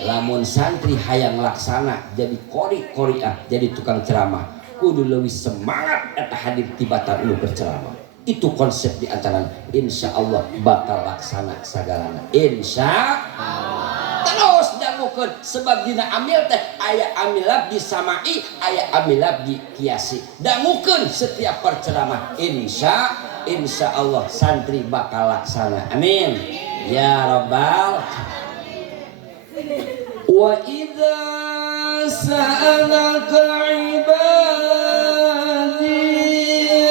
Lamun santri hayang laksana jadi qori-qoriah, jadi tukang ceramah, kudu leuwih semangat eta hadir tibatan ulu berceramah. Itu konsep di antara insya Allah bakal laksana sagalana insya Allah. Terus dangukeun sebab dina amil teh aya amil abdi samai, aya amil abdi kiasi. Dangukeun setiap perceramah insya Allah santri bakal laksana. Amin ya rabbal. Wa idza sa'alaka ibadi anni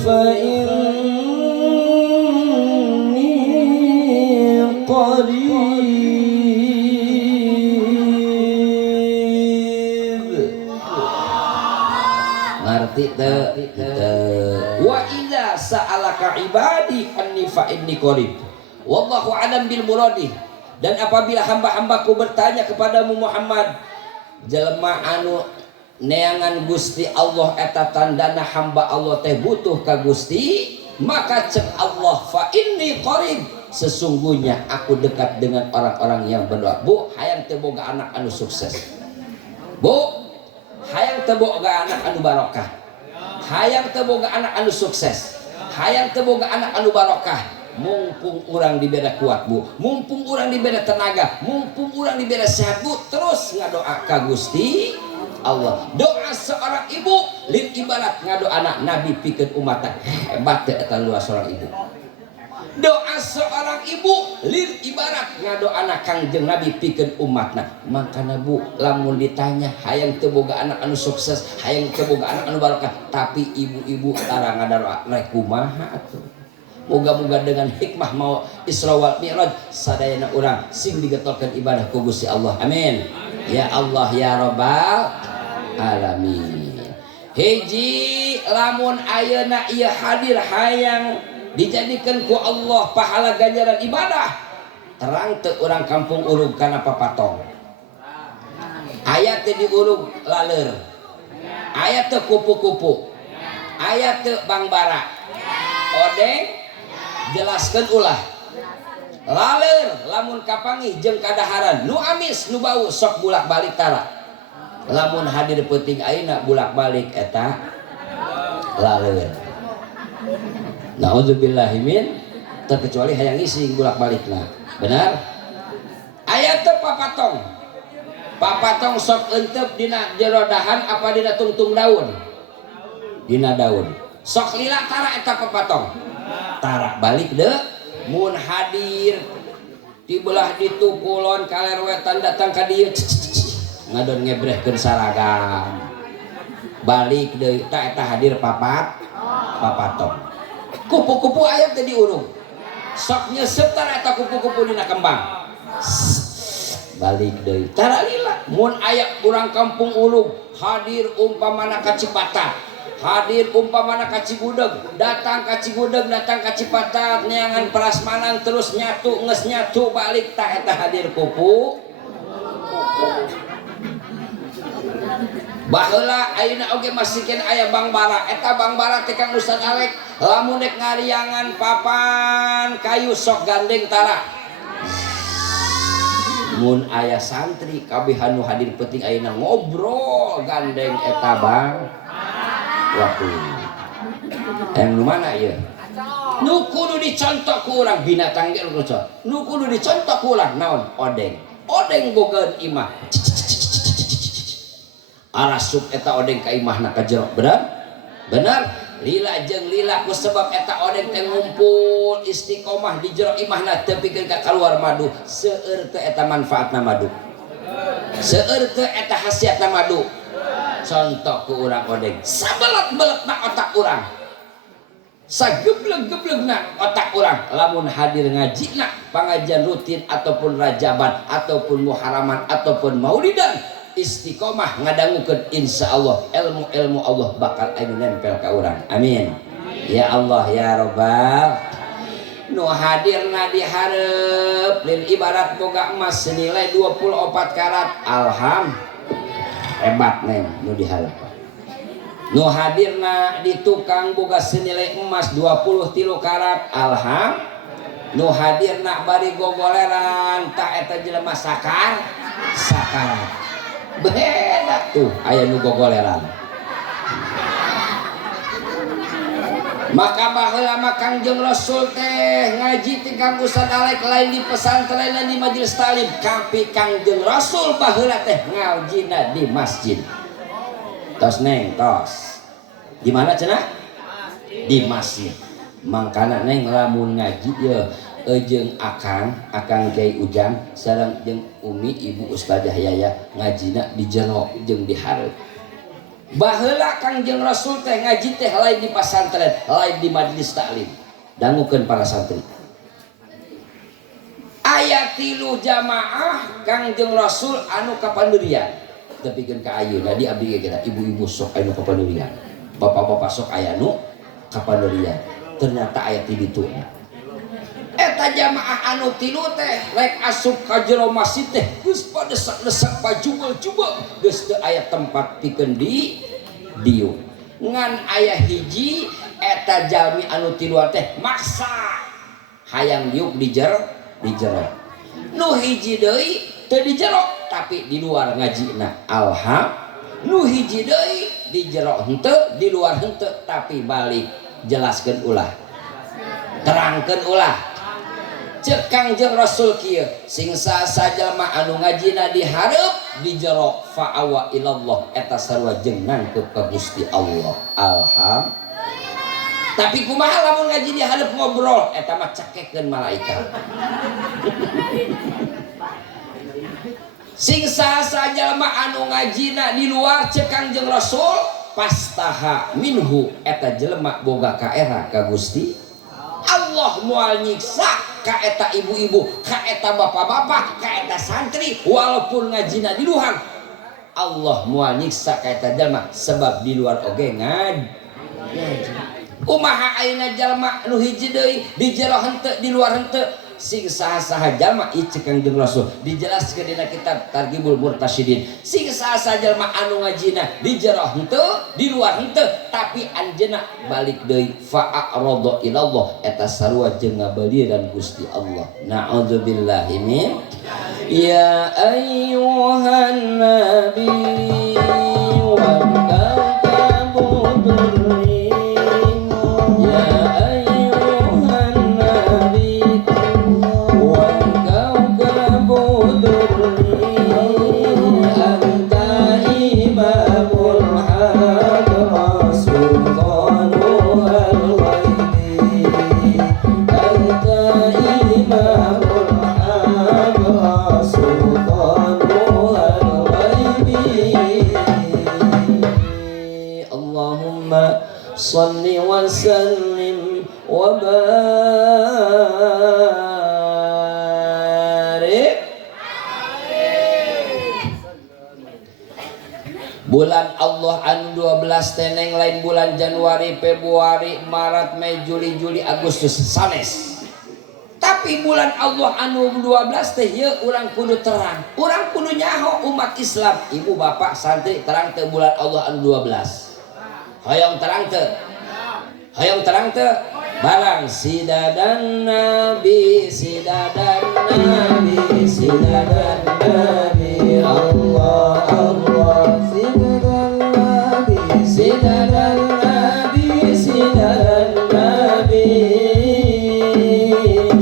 fa inni qarib. Ngerti teu? Wa idza sa'alaka ibadi anni fa inni qarib. Wallahu alam bil muradi. Dan apabila hamba-hambaku bertanya kepadamu Muhammad, jelema anu neangan Gusti Allah eta tandana hamba Allah teh butuh ka Gusti, maka cek Allah fa inni qarib, sesungguhnya aku dekat dengan orang-orang yang berdoa. Bu, hayang teu boga anak anu sukses. Bu, hayang teu boga anak anu barokah. Hayang teu boga anak anu sukses. Hayang teu boga anak anu barokah. Mumpung orang diberi kuat bu, mumpung orang diberi tenaga, mumpung orang diberi sehat bu, terus ngadoa ka Gusti Allah. Doa seorang ibu lin ibarat ngado anak Nabi pikeun umatna hebat teh eta luar seorang ibu. Doa seorang ibu lin ibarat ngado anak Kangjeng Nabi pikeun umatna. Makana bu, lamun ditanya hayang teu boga anak anu sukses, hayang teu boga anak anu barokah, tapi ibu-ibu tara ngadoa rek kumaha atuh. Moga-moga dengan hikmah mau Isra wal Mi'raj sadayana urang sing digetolkeun ibadah ku Gusti Allah. Amin. Ya Allah ya Rabbal alamin. Hiji lamun ayeuna ieu hadir hayang dijadikeun ku Allah pahala ganjaran ibadah, terang teu urang kampung urug kana papatong. Aya teu diurug laleur. Aya teu kupu-kupu. Aya teu bangbara. Odeng jelaskan ulah laleur lamun kapangih jeung kadaharan nu amis nu bau sok bulak balik tara. Lamun hadir peuting ayeuna bulak balik eta laleur. Nauzubillahi min, terkecuali hayang ising bulak balikna. Benar? Aya teu papatong. Papatong sok euteup dina jero dahan apa dina tungtung daun? Dina daun. Sok lila tara eta papatong. Tarak balik deh mun hadir di belah ditu kulon kalerwetan datang ka dieu ngadon ngebrehkeun saragam balik deui ta eta hadir papatong. Kupu-kupu aya teh diurung sok nyeuseut tara eta kupu-kupu dina kembang balik deui tara lila. Mun aya urang kampung ulung hadir umpamana ka Cipatat, hadir umpamana ka Cigudeg, datang ka Cigudeg, datang ka Cipatat, neangan prasmanan terus nyatu nges nyatu balik tak eta hadir kupu. Baheula ayeuna oge masikeun aya bangbara, eta bangbara teh Kang Ustaz Alek lamun nek ngariangan papan kayu sok gandeng tara. Mun aya santri kabeh anu hadir penting ayeuna ngobrol gandeng eta bang. Waktu yang mana ya? Nu kudu dicontoh ku urang binatang ge lucu. Nu kudu dicontoh ku urang naon? Odeng. Odeng bogeun imah. Arasup eta odeng ka imahna ka jero. Benar? Benar. Lila jeung lila ku sebab eta odeng teh ngumpul istiqomah di jero imahna teu pikeun ka kaluar madu. Seueur teu eta manfaatna madu. seueur teu eta khasiatna madu contoh ku urang odeng sabelet-beletna otak urang sageblek-geblegna otak urang lamun hadir ngajina pangajian rutin ataupun rajaban ataupun muharaman ataupun maulidan istiqomah ngadangukeun insyaallah ilmu-ilmu Allah bakal anu nempel ka urang amin ya Allah ya Rabbal nu hadirna di hareup lin ibarat boga emas senilai 24 karat alham hebat neng nu dihareup nu hadirna di tukang boga senilai emas 23 karat alham nu hadirna bari gogoleran tak eta jelema sakarat beda tuh aya nu gogoleran maka baheula mah Kangjeng Rasul teh ngaji ti Kang Ustad Alek lain di pesantren lain di majelis talim tapi Kangjeng Rasul baheula teh ngajina di masjid tos neng tos di mana cenah di masjid mangkana neng lamun ngaji ya jeung akang Kyai Ujang sareng jeung Umi Ibu Ustadzah Yaya ngajina di jero jeung di hareup baheula Kangjeng Rasul teh ngaji teh lain di pesantren lain di majelis taklim dangukeun para santri aya 3 jamaah Kangjeng Rasul anu kapandirian tepikeun ka ayeuna di abdi kita ibu-ibu sok anu kapandirian bapak-bapak sok aya nu kapandirian ternyata aya ti ditu eta jamaah anu 3 teh rek asup ka jero masjid teh geus padesak-desak pajubel-jubel geus teu aya tempat pikeun di dieu ngan aya hiji eta jalmi anu 3 teh maksa hayang diuk di jero nu hiji deui teu di jero tapi di luar ngajina alham nu hiji deui di jero henteu di luar henteu tapi balik jelaskeun ulah terangkeun ulah cek Kangjeng Rasul kieu sing sajalma anu ngajina di hareup di jero fa'awa ilallah eta sarua jeung nangkep ka Gusti Allah alham tapi kumaha lamun ngaji di hareup ngobrol eta mah cekekeun malaikat sing sajalma anu ngajina di luar cek Kangjeng Rasul pastaha minhu eta jelema boga kaera ka Gusti Allah moal nyiksa ka eta ibu-ibu, ka eta bapak-bapak, ka eta santri walaupun ngajina di luar Allah moal nyiksa ka eta jalma sebab di luar oge ngaji kumaha ayeuna jalma nu hiji deui di jero henteu di luar henteu sing saha-saha jalma ieu Kangjeng Rasul dijelaskeun dina kitab Targhibul Murtasyidin sing saha jalma anu ngajina di jero henteu di luar henteu tapi anjeunna balik deui fa'arada ilallah eta sarua jeung ngabaliran Gusti Allah na'udzubillahi min ya ayyuhan nabi wa salli wa sallim wa barik bulan Allah anu 12 teneng lain bulan Januari Februari Maret Mei Juli Agustus sanes tapi bulan Allah anu 12 teh ye urang kudu terang urang kudu nyaho umat Islam ibu bapak santri terang teh bulan Allah anu 12 hayang terang teu barang sidadan nabi Allah Allah sidadan nabi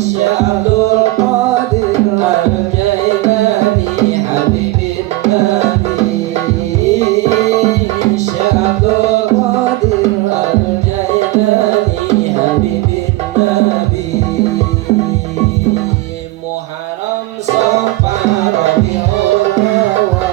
Syaikhul Qadir Al-Jailani Habibin Nabi Syaikhul Qadir Al-Jailani Habibin Nabi Muharram Safar Rabiul Awal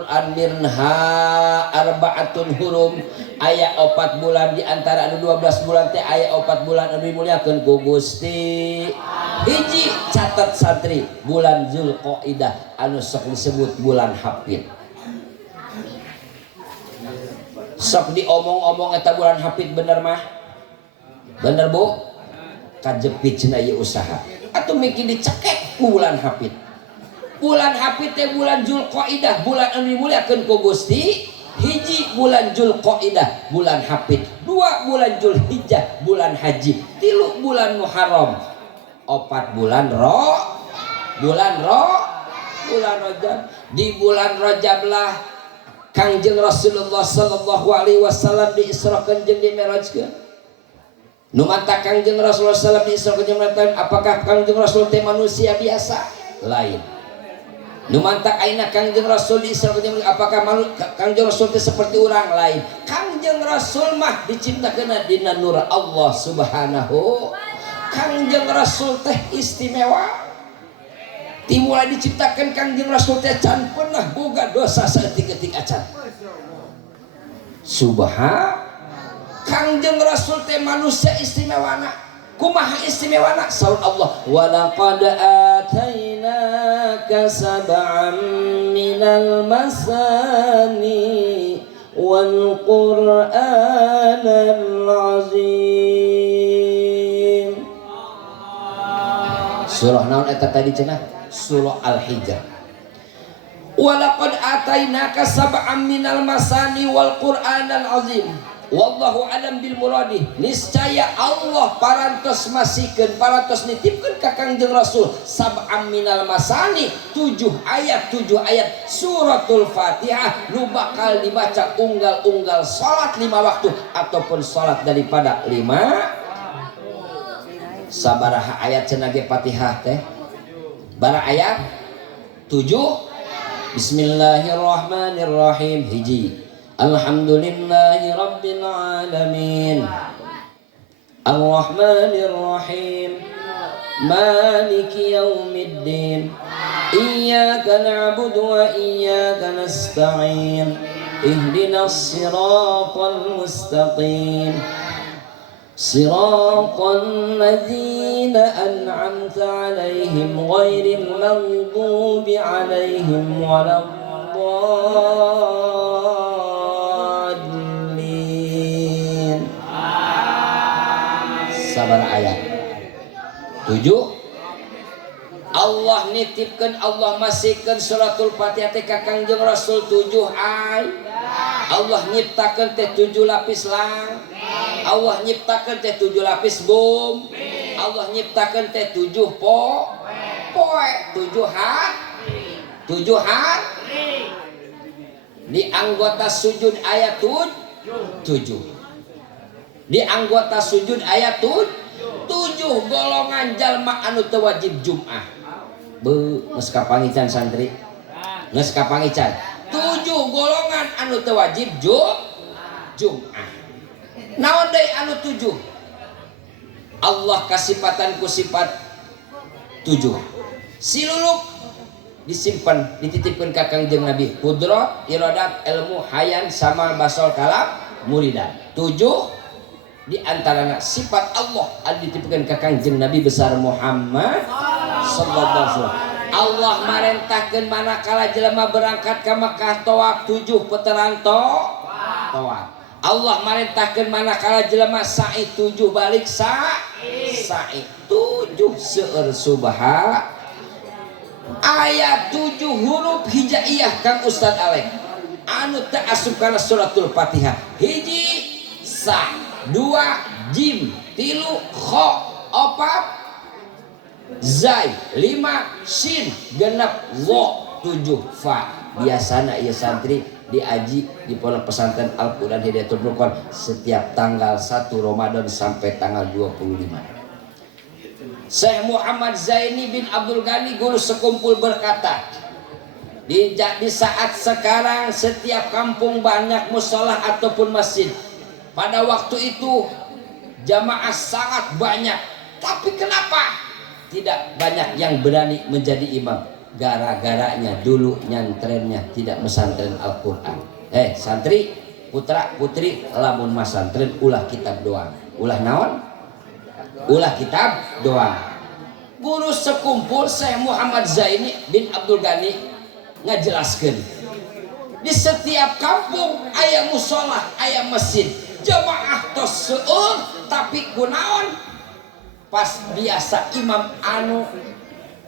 Quran minha arba'atun hurum aya 4 bulan di antara anu 12 bulan teh aya 4 bulan anu dimuliakeun ku Gusti. Hiji catat santri bulan Zulqaidah anu sok disebut bulan hafid. Sok diomong-omong eta bulan hafid bener mah? Bener Bu? Kajepit cenah ieu usaha. Atuh mungkin dicekek bulan hafid. Bulan hafid teh bulan Zulqaidah, bulan anu dimuliakeun ku Gusti. Hiji bulan Zulqaidah, bulan hafid. 2 bulan Zulhijjah, bulan haji. 3 bulan Muharram. 4 bulan bulan Rajab. Di bulan Rajab lah Kangjeng Rasulullah sallallahu alaihi wasallam diisrakeun jeung dimi'rajkeun. Nu manta Kangjeng Rasulullah sallallahu alaihi wasallam diisrakeun apakah Kangjeng Rasul teh manusia biasa? Lain. Nu manta ayeuna Kangjeng Rasul diisrakeun apakah Kangjeng Rasul teh seperti urang? Lain. Kangjeng Rasul mah diciptakeun dina nur Allah Subhanahu. Kangjeng Rasul teh istimewa. Timulai diciptakan Kangjeng Rasul teh can pernah boga dosa saeutik-eutik acan. Kangjeng Rasul teh manusia istimewana. Kumaha istimewana? Saur Allah, "Wa laqad atainaka sab'an minal masani wal Qur'anal azim." Surah naon eta tadi cenah? Surah Al-Hijr. Walaqad atainaka sab'an minal masani wal Qur'anal azim. Wallahu alam bil muradi. Niscaya Allah parantos masihkeun, parantos nitipkeun ka Kangjeng Rasul sab'an minal masani 7 ayat suratul Fatihah nu bakal dibaca unggal-unggal salat 5 waktu ataupun salat daripada 5. Sabaraha ayat cenah ge Fatihah teh? Bara ayat 7. Bismillahirrahmanirrahim. Hiji Alhamdulillahi rabbil alamin Ar-Rahmanirrahim Maliki yaumiddin Iyyaka na'budu wa iyyaka nasta'in Ihdinas siratal mustaqim Siratal ladzina an'amta 'alaihim ghairil maghdubi 'alaihim waladdallin. Sabar ayat 7. Allah nitipkeun, Allah masihkeun suratul Fatihah teh ka Kangjeng Rasul 7 ayat. Allah nyiptakeun teh 7 lapis lang. Allah nyiptakeun teh 7 lapis bom. Allah nyiptakeun teh 7 poe 7 hari. Di anggota sujud ayat 7. Di anggota sujud ayat 7 golongan jalma anu teu wajib Jumat. Geus kapangican santri. Geus kapangican. 7 golongan anu teu wajib Jumat. Naon deui anu 7? Allah kasipatan ku sifat 7. Siluluk disimpan, dititipkeun ka Kangjeng Nabi. Qudrat, iradat, ilmu, hayan, sama basol kalam, muridan. 7 di antarana sifat Allah anu dititipkeun ka Kangjeng Nabi besar Muhammad sallallahu alaihi wasallam. Allah marentahkeun manakala jelema berangkat ka Makkah tawaf 7 putaran tawaf. Allah marentahkeun manakala jelema sa'i 7 balik sa'i 7 seueur subha. Ayat 7 huruf hijaiyah Kang Ustad Alek anu teu asup kana suratul Fatihah. Hiji sa, 2 jim, 3 kha, 4 zai, 5 shin, 6 wo, 7 fa. Biasana ieu santri diaji di pondok pesantren Al-Qur'an Hidayatul Burqan setiap tanggal 1 Ramadan sampai tanggal 25. Syekh Muhammad Zaini bin Abdul Ghani guru sekumpul berkata, di saat sekarang setiap kampung banyak musola ataupun masjid. Pada waktu itu jamaah sangat banyak, tapi kenapa tidak banyak yang berani menjadi imam? gara-garanya dulu nyantrennya tidak mesantren Al-Quran. Santri putra putri lamun masantren ulah kitab doang, ulah naon, ulah kitab doang. Guru sekumpul Syekh Muhammad Zaini bin Abdul Ghani ngajelaskeun di setiap kampung aya musola, aya masjid, jamaah tos seueur tapi kunaon pas biasa imam anu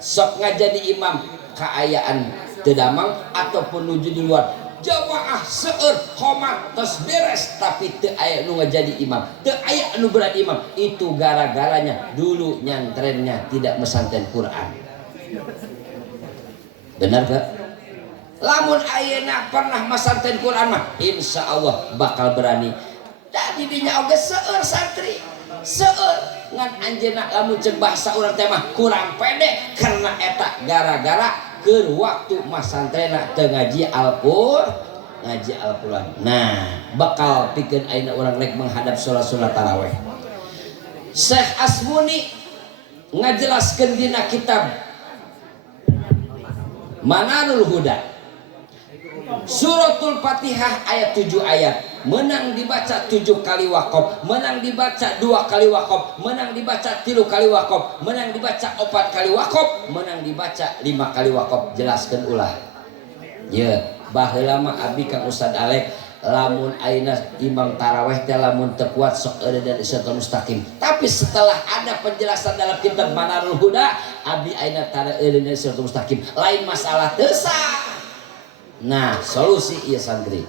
sok ngajadi imam kaayaan teu damang ataupun nuju di luar, jamaah seueur khomat tos beres tapi teu aya nu ngajadi imam, teu aya anu berani imam, itu gara-garanya dulu nyantrennya tidak mesantren Quran. Benar gak? Lamun ayeuna pernah mesantren Quran mah insya Allah bakal berani. Jadi dinya oge seueur santri, seueur ngan anjeunna lamun ceuk bahasa urang teh mah kurang pede karena eta gara-gara keur waktu masantrena teu ngaji Al-Qur'an. Nah, bakal pikeun ayeuna urang rek menghadap salat tarawih. Syekh Asmuni ngajelaskeun dina kitab Manarul Huda Suratul Fatihah ayat 7 ayat menang dibaca 7 kali wakof, menang dibaca 2 kali wakof, menang dibaca 3 kali wakof, menang dibaca 4 kali wakof, menang dibaca 5 kali wakof. Jelaskan ulah ya baheula mah abi Kang Ustad Alek lamun ayeuna imam tarawih teh lamun teu kuat sok eureun dari siratal mustaqim, tapi setelah ada penjelasan dalam kitab Manarul Huda abi ayeuna tara eureun dari siratal mustaqim lain masalah teu sah. Nah, solusi ieu santri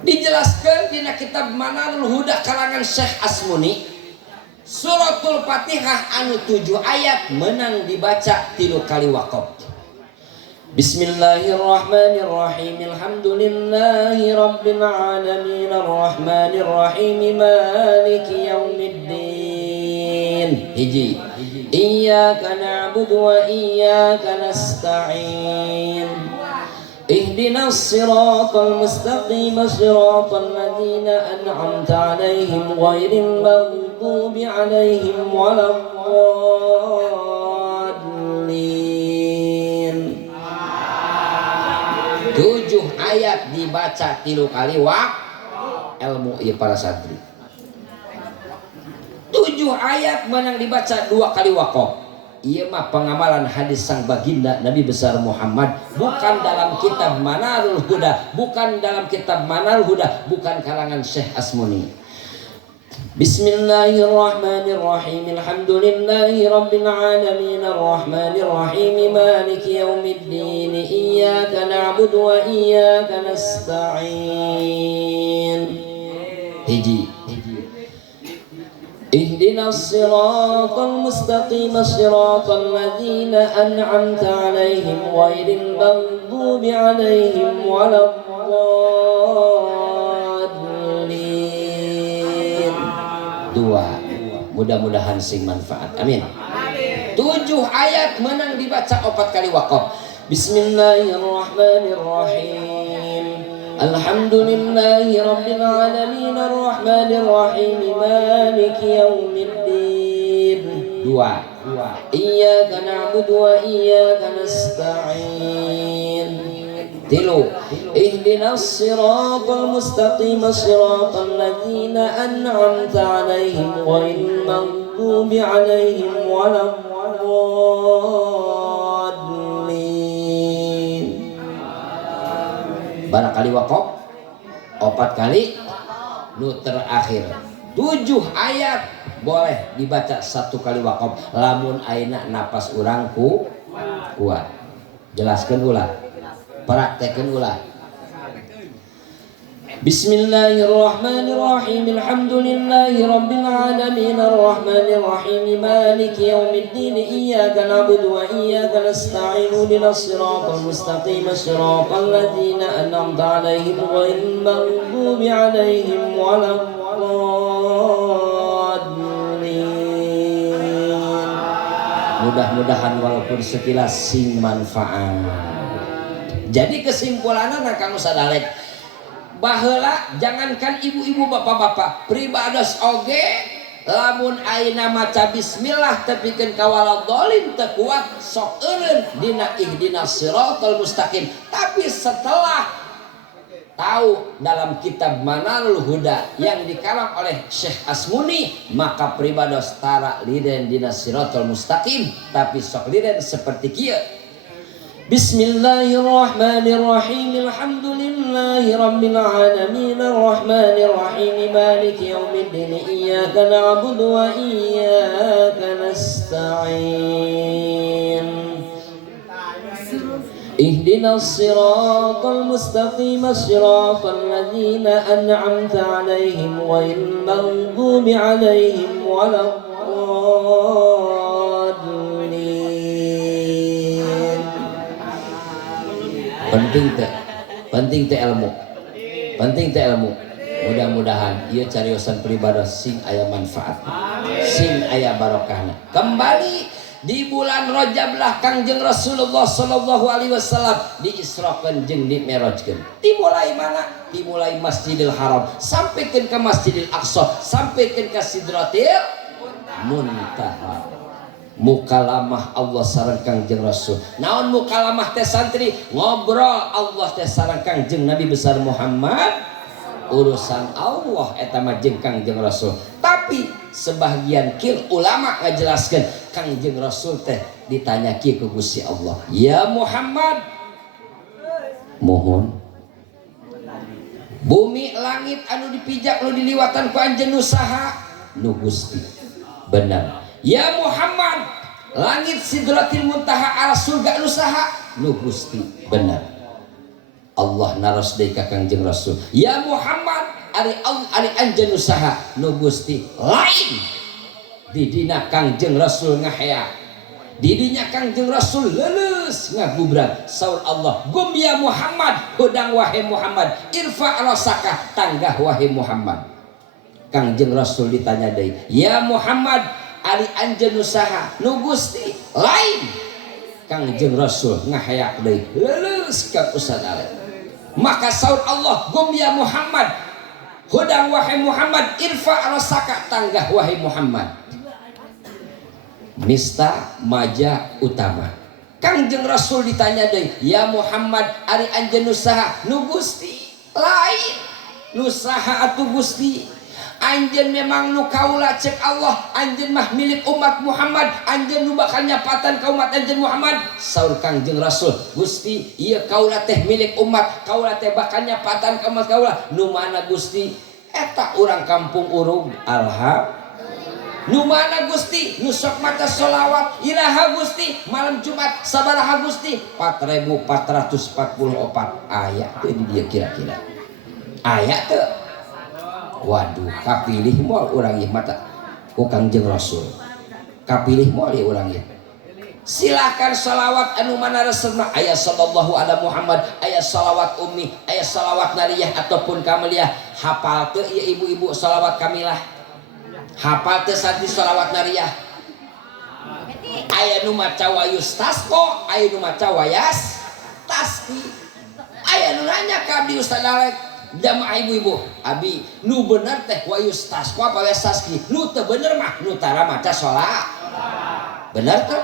dijelaskan di kitab Manarul Huda karangan Syekh Asmuni. Suratul Fatihah anu 7 ayat menang dibaca 3 kali wakof. Bismillahirrahmanirrahim. Alhamdulillahi rabbil alamin arrahmanir rahim maliki yaumiddin. Hiji. Iyyaka na'budu wa iyyaka nasta'in. Ihdinas siratal mustaqim siratal ladzina an'amta 'alaihim ghairil maghdubi 'alaihim waladdallin. 7 ayat dibaca 3 kali ilmu ieu para santri. 7 ayat menang dibaca 2 kali wakof. Iya mah pengamalan hadis sang baginda Nabi besar Muhammad, bukan dalam kitab Manarul Huda, bukan dalam kitab Manarul Huda, bukan karangan Syekh Asmuni. Bismillahirrahmanirrahim. Alhamdulillahi rabbil alamin arrahmanir rahim maliki yaumiddin. Iyyaka na'budu wa iyyaka nasta'in. Hiji. Ihdinas siratal mustaqim siratal ladzina an'amta 'alaihim ghairil maghdubi 'alaihim waladdallin. 2. Mudah-mudahan sing manfaat. Amin. 7 ayat menang dibaca 4 kali wakof. Bismillahirrahmanirrahim. Alhamdulillahi rabbil alamin arrahmanir rahim maliki yaumiddin. 2. Iyyaka na'budu wa iyyaka nasta'in. 3. Ihdinas siratal mustaqim siratal ladzina an'amta 'alaihim ghairil maghdubi 'alaihim waladdallin. Barangkali wakof 4 kali. Nu terakhir 7 ayat boleh dibaca 1 kali wakof lamun ayeuna napas urang kuat. Jelaskeun ulah, praktekeun ulah. Bismillahirrahmanirrahim. Alhamdulillahi rabbil alamin arrahmanir rahim maliki yaumiddin. Iyyaka na'budu wa iyyaka nasta'in. Ihdinas siratal mustaqim siratal ladzina an'amta 'alaihim ghairil maghdubi 'alaihim waladdallin. Mudah-mudahan walaupun sekilas sing manfaat. Jadi kesimpulanna Kang Ustad Alek, baheula jangankan ibu-ibu bapak-bapak, pribados oge lamun ayeuna maca bismillah tepikeun ka waladhdallin teu kuat sok eureun dina ihdinas siratal mustaqim. Tapi setelah tahu dalam kitab Manarul Huda yang dikarang oleh Syekh Asmuni, maka pribados tara liren dina siratal mustaqim, tapi sok liren seperti kieu. Bismillahirrahmanirrahim. Alhamdulillahi rabbil alamin arrahmanir rahim maliki yaumiddin iyyaka na'budu wa iyyaka nasta'in ihdinas siratal mustaqim siratal ladzina an'amta 'alaihim ghairil maghdubi 'alaihim waladdallin. penting teh ilmu. Mudah-mudahan ieu cariosan peribadah sing aya manfaat, sing aya barokahna. Kembali di bulan Rajab lah Kangjeng Rasulullah sallallahu alaihi wasallam diisrakeun jeung dimerajkeun. Dimulai mana? Dimulai Masjidil Haram sampikeun ka Masjidil Aqsa, sampikeun ka Sidratil Muntaha. Mukalamah Allah sareng Kangjeng Rasul. Naon mukalamah teh santri? Ngobrol Allah teh sareng Kangjeng Nabi besar Muhammad. Urusan Allah eta mah jeung Kangjeng Rasul. Tapi sebagian kil ulama ngajelaskeun Kangjeng Rasul teh ditanya kieu ku Gusti Allah, "Ya Muhammad, mohon bumi langit anu dipijak nu diliwatan ku anjeun nu saha?" Nu Gusti. Benar. "Ya Muhammad, langit Sidratil Muntaha aras surga nu saha?" Nu Gusti. Benar. Allah naros deui ka Kangjeng Rasul, "Ya Muhammad, ari anjeun nu saha?" Nu Gusti. Lain di dina Kangjeng Rasul ngahea, di dinya Kangjeng Rasul leuleus ngagubrag. Saur Allah, "Gum ya Muhammad, hudang wahai Muhammad, irfa rasaka, tanggah wahai Muhammad." Kangjeng Rasul ditanya deui, "Ya Muhammad, ari anjeun nu saha?" Nu Gusti. Lain Kangjeng Rasul ngahayak deui leuleus ka Ustaz Ale. Maka saur Allah, "Gum ya Muhammad, hudang wahai Muhammad, irfa rasaka, tanggah wahai Muhammad." Nista maja utama. Kangjeng Rasul ditanya deui, "Ya Muhammad, ari anjeun nu saha?" Nu Gusti. Lain nu saha atuh Gusti? Anjeun memang nu kaula cek Allah, anjeun mah milik umat Muhammad, anjeun nu bakal nyapatan ka umat anjeun Muhammad. Saur Kangjeng Rasul, "Gusti, ieu kaula teh milik umat, kaula teh bakal nyapatan ka umat kaula." Nu mana Gusti? Eta urang kampung urug. Alham. Nu mana Gusti? Nu sok maca sholawat ilaha Gusti malam Jumat sabaraha Gusti? 4444 aya teu di dieu kira-kira. Aya teu? Waduh, kapilih moal urang ieu mata ku Kangjeng Rasul. Kapilih moal ieu urang ieu. Silakan salawat anu mana resepna, aya sallallahu ala Muhammad, aya salawat ummi, aya salawat nariyah ataupun kamiliyah. Hafal teu ieu ibu-ibu salawat kamilah? Hafal teu santi salawat nariyah? Aya nu maca wayus tasqo, aya nu maca wayas taski. Aya nu nanya ka abdi Ustaz Alek, jamaah ibu-ibu, "Abi, nu bener teh wayus tasqo apa wayas taski?" Nu teu bener mah nu tara maca salat. Bener teu?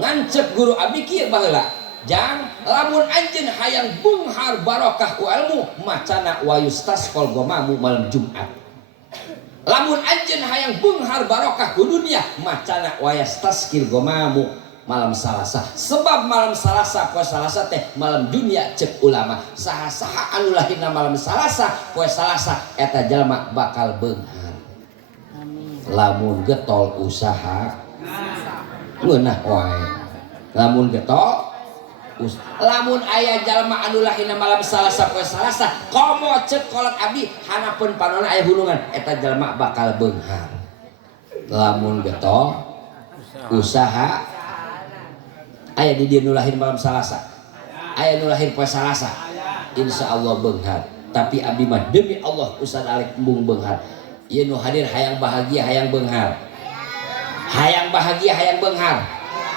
Ngancep guru abdi kieu baheula, "Jang, lamun anjeun hayang beunghar barokah ku ilmu, macana wayus tasqol gomamu malam Jumat. Lamun anjeun hayang beunghar barokah ku dunia, macana wayas taskil gomamu malam Salasa." Sebab malam Salasa poe Salasa teh malam dunia cek ulama. Saha-saha anu lahirna malam Salasa poe Salasa eta jalma bakal beunghar. Lamun getol usaha ngeunah wae. Lamun getol lamun aya jalma anu lahirna malam Salasa poe Salasa komo cek kolot abdi hanapeun panonna aya hulungan, eta jalma bakal beunghar. Lamun getol usaha aya di dieu nu lahir malam Salasa, aya nu lahir poe Salasa, insyaallah beunghar. Tapi abdi mah demi Allah Ustaz Alek embung beunghar. Ieu nu hadir hayang bahagia hayang beunghar. Hayang bahagia hayang beunghar.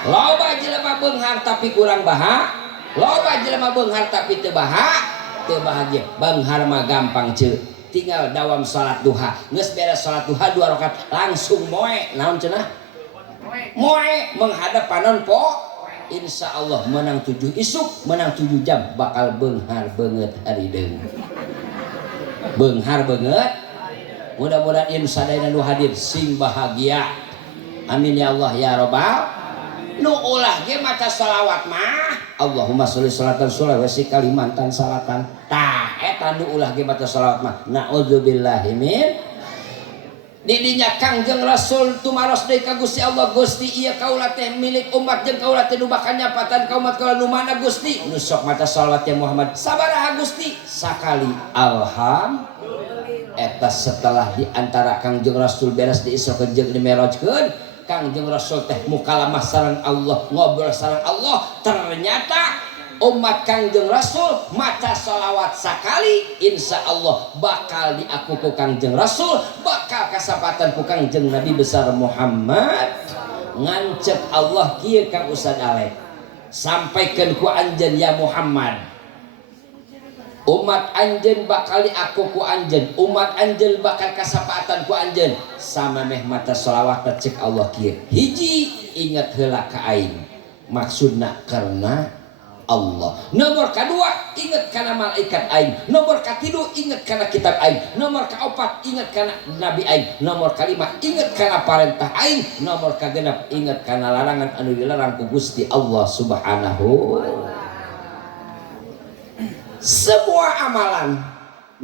Loba jelema beunghar tapi kurang loba jelema beunghar tapi teu bahagia. Beunghar mah gampang ceuk. tinggal dawam salat duha geus beres salat duha 2 rakaat langsung moe naon cenah moe menghadap panon po insya Allah menang 7 isuk menang 7 jam bakal beunghar banget harideung beunghar banget mudah-mudahan sadayana nu hadir sing bahagia amin ya Allah ya robbal nu ulah ge maca shalawat mah Allahumma sholli sholatan Sulawesi Kalimantan salatan tah eta nu ulah ge maca shalawat mah naudzubillahi min didinya Kangjeng Rasul tumaros deui ka Gusti Allah Gusti ieu kaula teh milik umat jeung kaula teh nu bakal nyapatan ka umat kaula nu mana Gusti nu sok maca shalawat ya Muhammad sabaraha Gusti sakali alhamdulillah eta setelah diantara Kangjeng Rasul beres diisrokeun jeung dimerojkeun Kangjeng Rasul teh mukalamah sareng Allah ngobrol sareng Allah ternyata umat Kangjeng Rasul maca sholawat sakali insya Allah bakal diaku ku Kangjeng Rasul bakal kasapatan ku Kangjeng Nabi besar Muhammad ngancep Allah kieu Kang Ustad Alek sampaikeun ku anjeun ya Muhammad umat anjeun bakal diaku ku anjeun umat anjeun bakal kasapatan ku anjeun sama meh maca sholawat cek Allah kieu hiji ingat heula ka aing maksudna karena Allah nomor kedua ingat kana malaikat aing nomor katilu ingat kana kitab aing nomor kaopat ingat kana nabi aing nomor kalima ingat kana parentah aing nomor kagenep ingat kana larangan anu dilarang ku Gusti Allah subhanahu semua amalan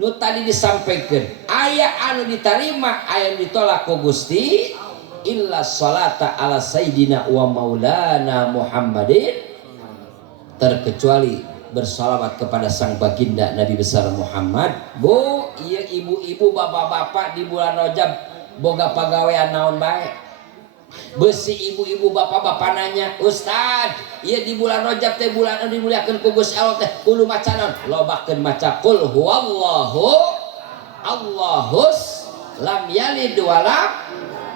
nu tadi disampaikan aya anu diterima aya ditolak ku Gusti illa sholata ala sayyidina wa maulana Muhammadin terkecuali bersalawat kepada sang baginda Nabi besar Muhammad. Bu ieu ibu-ibu bapak-bapak di bulan Rajab boga pagawean naon bae besi ibu-ibu bapak-bapak nanya Ustad ieu di bulan Rajab teh bulan anu dimuliakeun ku Gusti Allah teh kudu maca naon lobakeun maca qul huwallahu Allahus lam yalid walam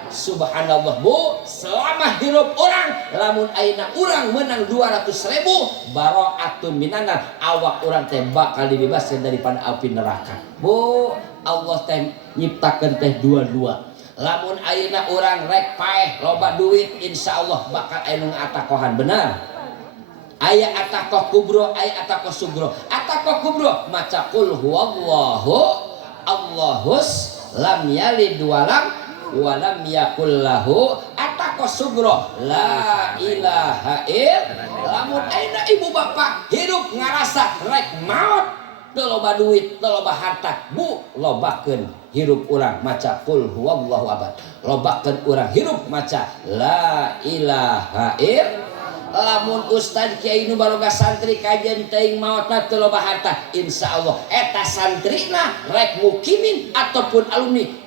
subhanallah bu selama hirup orang lamun ayeuna urang menang 200.000 baro'atun minanar awak urang teh bakal dibebaskeun daripada api neraka bu Allah teh nyiptakeun teh dua-dua lamun ayeuna urang rek paeh loba duit insyaallah bakal aya nu ngatakohan benar aya atakoh kubro aya atakoh sugro atakoh kubro maca qul huwallahu Allahus lam yalid walam yakul lahu atakoh sugro la ilaha illallah lamun ayeuna ibu bapak hidup ngarasa rek maot teu loba duit teu loba harta bu lobakeun hirup urang maca qul huwallahu ahad lobakeun urang hirup maca la ilaha illallah lamun ustad kiai nu baroga santri kajen teuing maotna teu loba harta insyaallah eta santrina rek mukimin ataupun alumni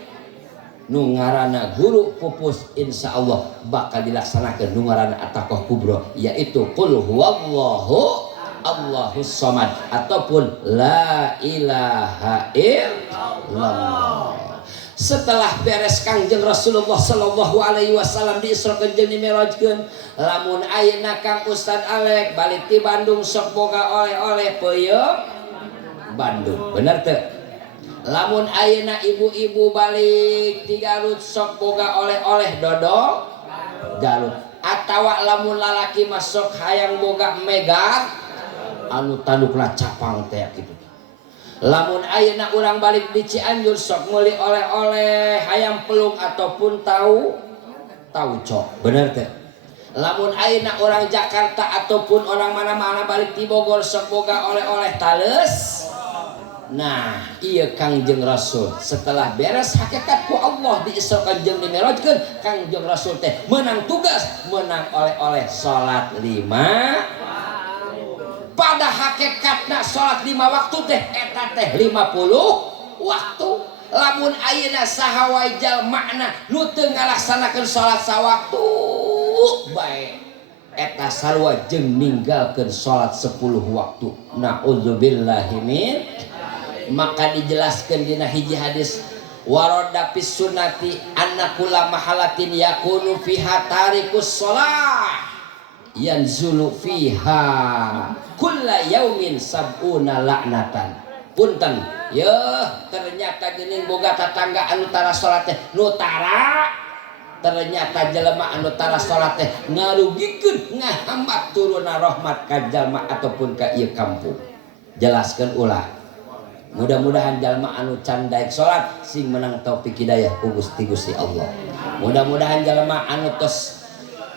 nu ngaranna guru pupus insyaallah bakal dilaksanakeun nu ngaranna atakoh kubro yaitu qul huwallahu Allahus samad ataupun la ilaha illallah. Setelah beres Kangjeng Rasulullah sallallahu alaihi wasallam diisrokeun jeung dimirajkeun lamun ayeuna Kang Ustad Alek balik ti Bandung sok boga oleh-oleh peuyeum Bandung bener teu lamun ayeuna ibu-ibu balik ti Garut sok boga oleh-oleh dodol Garut atawa lamun lalaki masuk hayang boga megar anu tandukna capang teh kitu lamun ayeuna urang balik di Cianjur sok meuli oleh-oleh hayam pelung ataupun tahu cok bener teh lamun ayeuna urang Jakarta ataupun orang mana-mana balik di Bogor sok boga oleh-oleh tales nah iya Kangjeng Rasul setelah beres hakikat ku Allah diisrokeun jeung dimirajkeun Kangjeng Rasul teh menang tugas menang oleh-oleh salat 5 pada hakikatna salat 5 waktu teh eta teh 50 waktu lamun ayeuna saha wae jalmana nu teu ngalaksanakeun salat sawaktu bae eta sarua jeung ninggalkeun salat 10 waktu naudzubillahi min maka dijelaskan dina hiji hadis waroda fis sunnati anna kula mahalatin yakunu fiha tarikus shalah yanzulu fiha kulla yaumin sab'una la'natan punten ya ternyata geuning boga tatangga anu tara salat teh nu tara ternyata jelema anu tara salat teh ngarugikeun ngahambat turuna rahmat ka jalma ataupun ka ieu kampung. Jelaskeun ulah. Mudah-mudahan jalma anu can daek salat sing menang taufik hidayah ku Gusti Allah. Mudah-mudahan jalma anu tos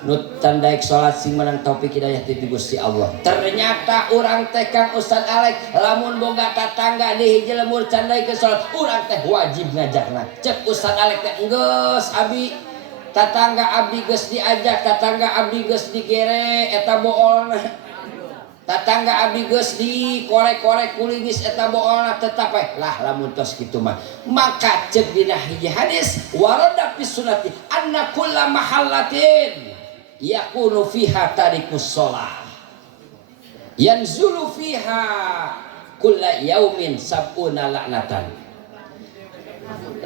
nu can daek salat sing menang taufik hidayah ti Gusti Allah. Ternyata urang teh Kang Ustaz Alek lamun boga tatangga di hiji lemur can daek salat urang teh wajib ngajakna. Cek Ustaz Alek teh geus abi tatangga abdi geus diajak, tatangga abdi geus digere eta boolna. Tatangga abdi geus di korek-korek kulingis eta boolna tetap lah lamun tos kitu mah maka ceuk dina hiji hadis warada fi sunnati anna kulla mahallatin yakunu fiha tarikus shalah yanzulu fiha kulla yaumin sab'una la'natan.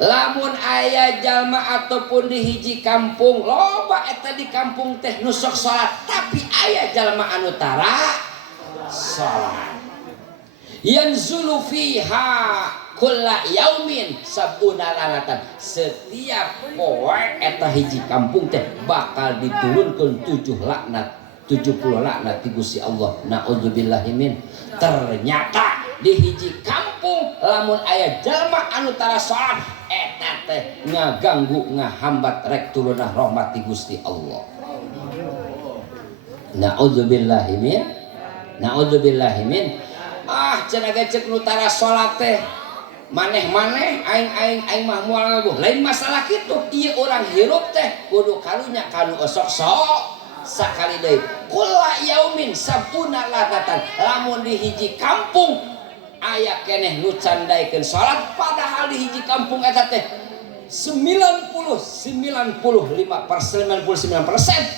Lamun aya jalma ataupun di hiji kampung loba eta di kampung teh nu sok salat tapi aya jalma anu tara salat yanzulu fiha kulla yaumin sab'una lanatan setiap poe eta hiji kampung teh bakal diturunkeun 70 laknat ti Gusti Allah. Naudzubillahi min. Ternyata di hiji kampung lamun aya jalma anu tara salat eta teh ngaganggu ngahambat rek turunah rahmat ti Gusti Allah. Naudzubillahi min. Naudzubillahi min. Cenah cek nu tara salat teh maneh-maneh aing mah moal ngaguh. Lain masalah kitu, ieu urang hirup teh kudu kalunya kanu sok-sok sakali deui. Kulla yaumin sab'una latatan. Lamun di hiji kampung aya keneh nu can daekeun salat padahal di hiji kampung eta teh 99%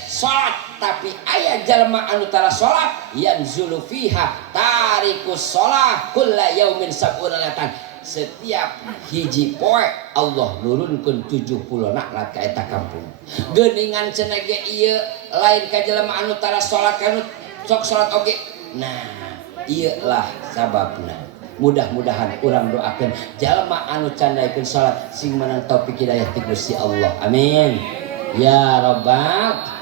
salat tapi aya jalma anu tara salat yanzulu fiha tarikus shalah kulla yaumin sab'una latan. Setiap hiji poe Allah nurunkeun 70 laknat ka eta kampung. Geuningan cenah ge ieu lain ka jalma anu tara salat kanu sok salat oge. Nah, ieu lah sababna. Mudah-mudahan urang doakeun jalma anu can daekeun salat sing menang taufik hidayah ti Gusti Allah. Amin. Ya Rabbal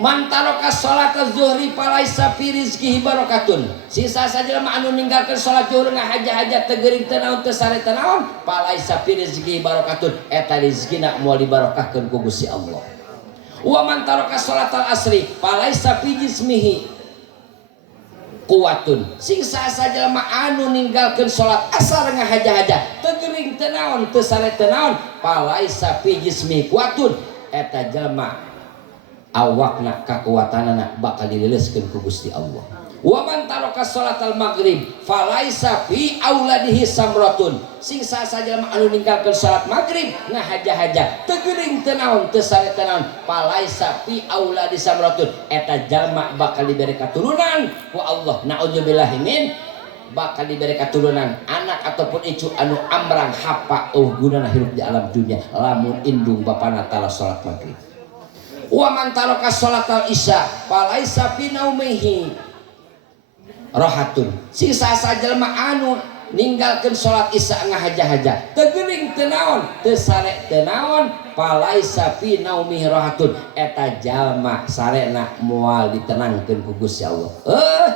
man taraka salata zuhri falaisa fi rizqihi barakatun. Sisa saja jalma anu ninggalkeun salat zuhur ngahaja-haja teu geuring teu naon teu sare teu naon falaisa fi rizqihi barakatun. Eta rezekina moal dibarokahkeun ku Gusti Allah. Wa man taraka salatal asri falaisa fi jismihi kuwatun. Sing saha jalma anu ninggalkeun salat asar ngahaja-haja teu geuring teu naon teu sare teu naon falaisa fi jismihi kuwatun. Eta jalma awakna kakuatanana bakal dileuleskeun ku Gusti Allah. Wa man taraka salatal maghrib falaisa fi auladihi samratun. Sing saha jalma anu ninggalkeun salat maghrib ngahaja-haja teu geuring teu naon teu sare teu naon falaisa fi auladi samratun. Eta jalma bakal diberi katurunan ku Allah. Naudzubillahi min. Bakal diberi katurunan anak ataupun icu anu amrang hapa gunana hirup di alam dunia lamun indung bapana tara salat maghrib. Wa man taraka salatal isya falaisa fi naumihi rahatun. Sing saha jalma anu ninggalkeun salat isya ngahaja-haja teu geuring teu naon teu sare teu naon falaisa fi naumihi rahatun. Eta jalma sarena moal ditenangkeun ku Gusti Allah.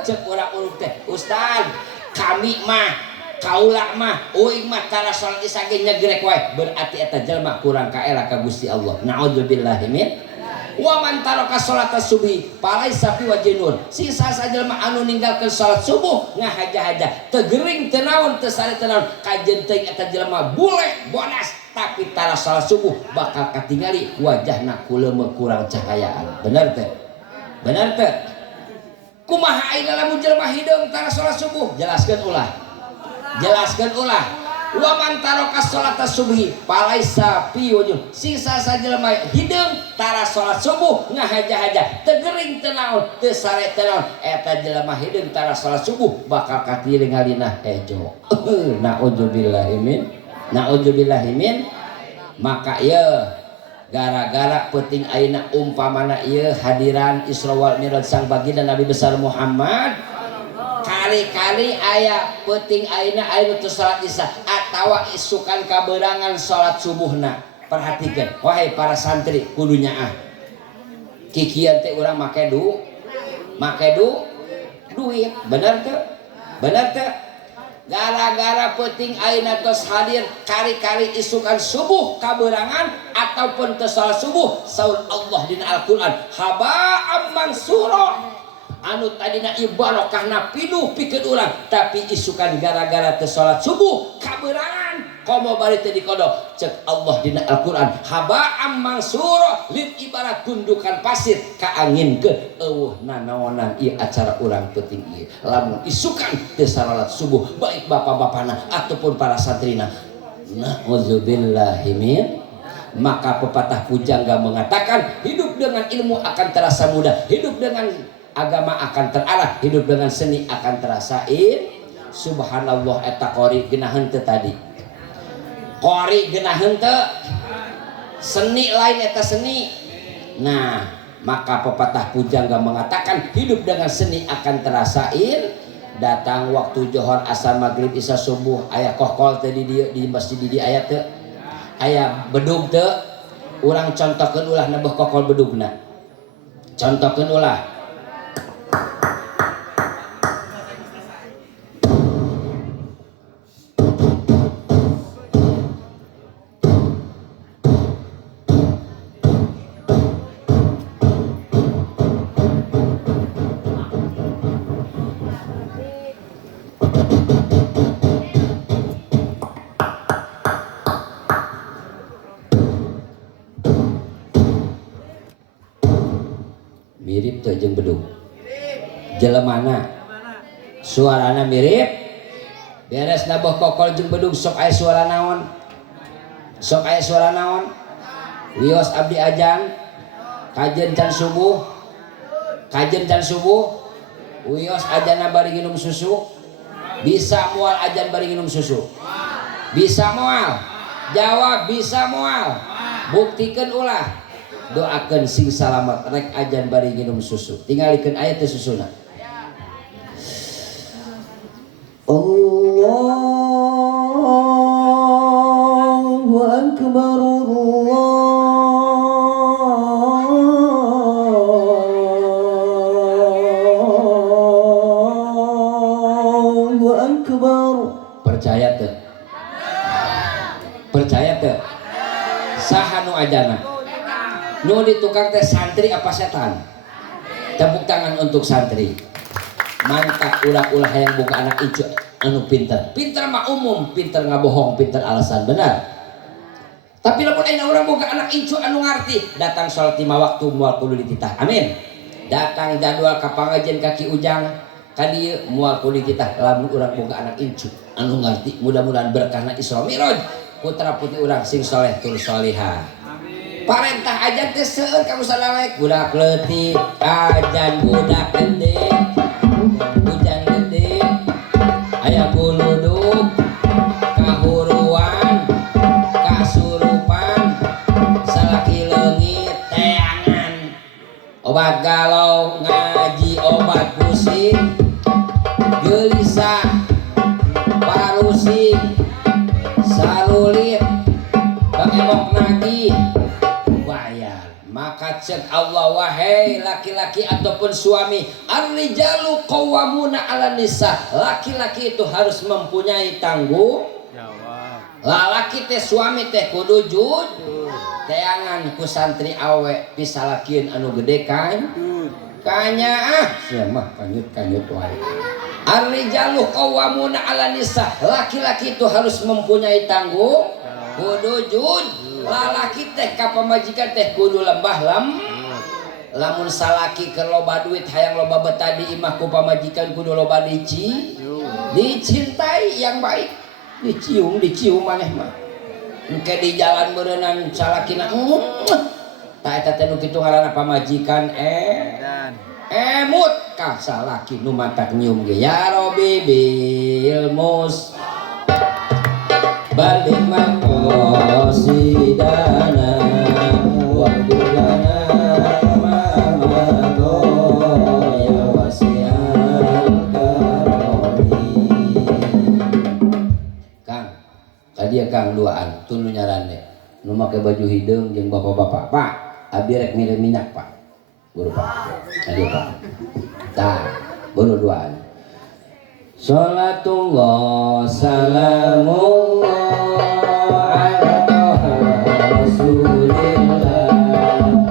Cek urang-urang teh Ustaz kami mah kaula mah uing mah tara salat isya ge nyegrek wae berarti eta jalma kurang kaela ka Gusti Allah. Naudzubillahi min. Wa man taraka salata subhi falaisa fi wajinun. Sing saha jalma anu ninggalkeun salat subuh ngahaja-haja teu geuring teu naon teu sare teu naon kajeun teuing eta jalma bule bodas tapi tara salat subuh bakal katingali wajahna kuleumeuh kurang cahayaan. Bener teh? Bener teh? Kumaha ayeuna lamun jalma hideung tara salat subuh? Jelaskeun ulah. Jelaskeun ulah. Wa man taraka salata subhi falaisa fi wajin. Sing saha jalma hideung tara salat subuh ngahaja-haja teu geuring teu naon teu sare teu naon eta jalma hideung tara salat subuh bakal katiringalina hejo. Naudzubillahi min. Naudzubillahi min. Maka ieu gara-gara penting ayeuna umpamana ieu hadiran Isra wal Mi'raj sang baginda Nabi besar Muhammad kali-kali aya penting ayeuna aya nu salat isya atawa isukan kaberangan salat subuhna. Perhatikeun wahai para santri kudu nyaah kikian teh urang make duit bener teu gara-gara penting ayeuna tos hadir kali-kali isukan subuh kaberangan ataupun tos salat subuh saur Allah dina Al-Qur'an haba'am mansura anu tadina ibarokahna pinuh pikeun urang tapi isukan gara-gara tos salat subuh kaberangan komo bari teh dikodok cek Allah dina Al-Qur'an haba'am mansura lin ibarat gundukan pasir kaanginkeun eueuh nanaonan ieu acara urang penting ieu lamun isukan teu salat subuh baik bapak-bapana ataupun para santrina na'udzubillahi min. Maka pepatah pujangga mengatakan hidup dengan ilmu akan terasa mudah, hidup dengan agama akan terarah, hidup dengan seni akan terasa subhanallah. Eta qori geunaheun teu tadi qori geunaheun teu seni lain eta seni. Nah maka pepatah pujangga mengatakan hidup dengan seni akan terasa datang waktu johor asar maghrib isya subuh aya kokol teh di masjid di aya teu aya bedug teu urang contohkeun ulah nebeh kokol bedugna contohkeun ulah mirip tuh jeung bedug jelemana suarana mirip beres nabuh kokol jeung bedug sok aya suara naon wios abdi ajan kajen can subuh wios ajanna bari nginum susu bisa moal ajan bari nginum susu bisa moal jawab bisa moal buktikeun ulah doakeun sing salamet rek ajan bari nginum susu tingalikeun aya teh susuna Allahu akbar Allahu akbar percaya teu saha nu ajana nu di tukang teh santri apa setan? Tepuk tangan untuk santri. Mantap ulah-ulah yang boga anak ijo anu pinter. Pinter mah umum, pinter ngabohong, pinter alasan benar. Tapi lamun ayeuna urang boga anak ijo anu ngarti, datang salat 5 waktu moal kudu dititah. Amin. Datang jadwal ka pangajian kaki ujang ka dieu moal kudu dititah. Lamun urang boga anak ijo anu ngarti, mudah-mudahan berkahna Isra Mi'raj putra putri urang sing saleh tur salihah. Parentah ajan teh seueur kamu sadalek budak leutik ajan budak gede hujan gede aya buluduk kahuruan kasurupan salaki leungit teangan obat galau ngaji obat pusing gelisah parusing salulit bangemok nagih maka cek Allah wahai laki-laki ataupun suami ar-rijalu qawwamuna 'alan nisa laki-laki itu harus mempunyai tanggung jawab lalaki teh suami teh kudu jujur teangan ku santri awe pisalakieun anu gede kan kanya sia mah kanyut wae ar-rijalu qawwamuna 'alan nisa laki-laki itu harus mempunyai tanggung kudu jujur lalaki teh ka pamajikan teh kudu lembah lamun salaki keur loba duit hayang loba betah di imah ku pamajikan kudu loba dicintai yang baik dicium maneh mah engke di jalan beureunan salakina tah eta teh nu kitu ngaranna pamajikan emut ka salaki nu matak nyium ge ya Rabbi bil mus balik makosidana wabdulana mamago ya wasi'al karam dia kang duaan tunu nyarane nu make baju hideung jeung bapak-bapak Pak abi rek milih minyak Pak buru Pak adio Pak tah buru duaan Salatullah salamullah ala toha rasulillah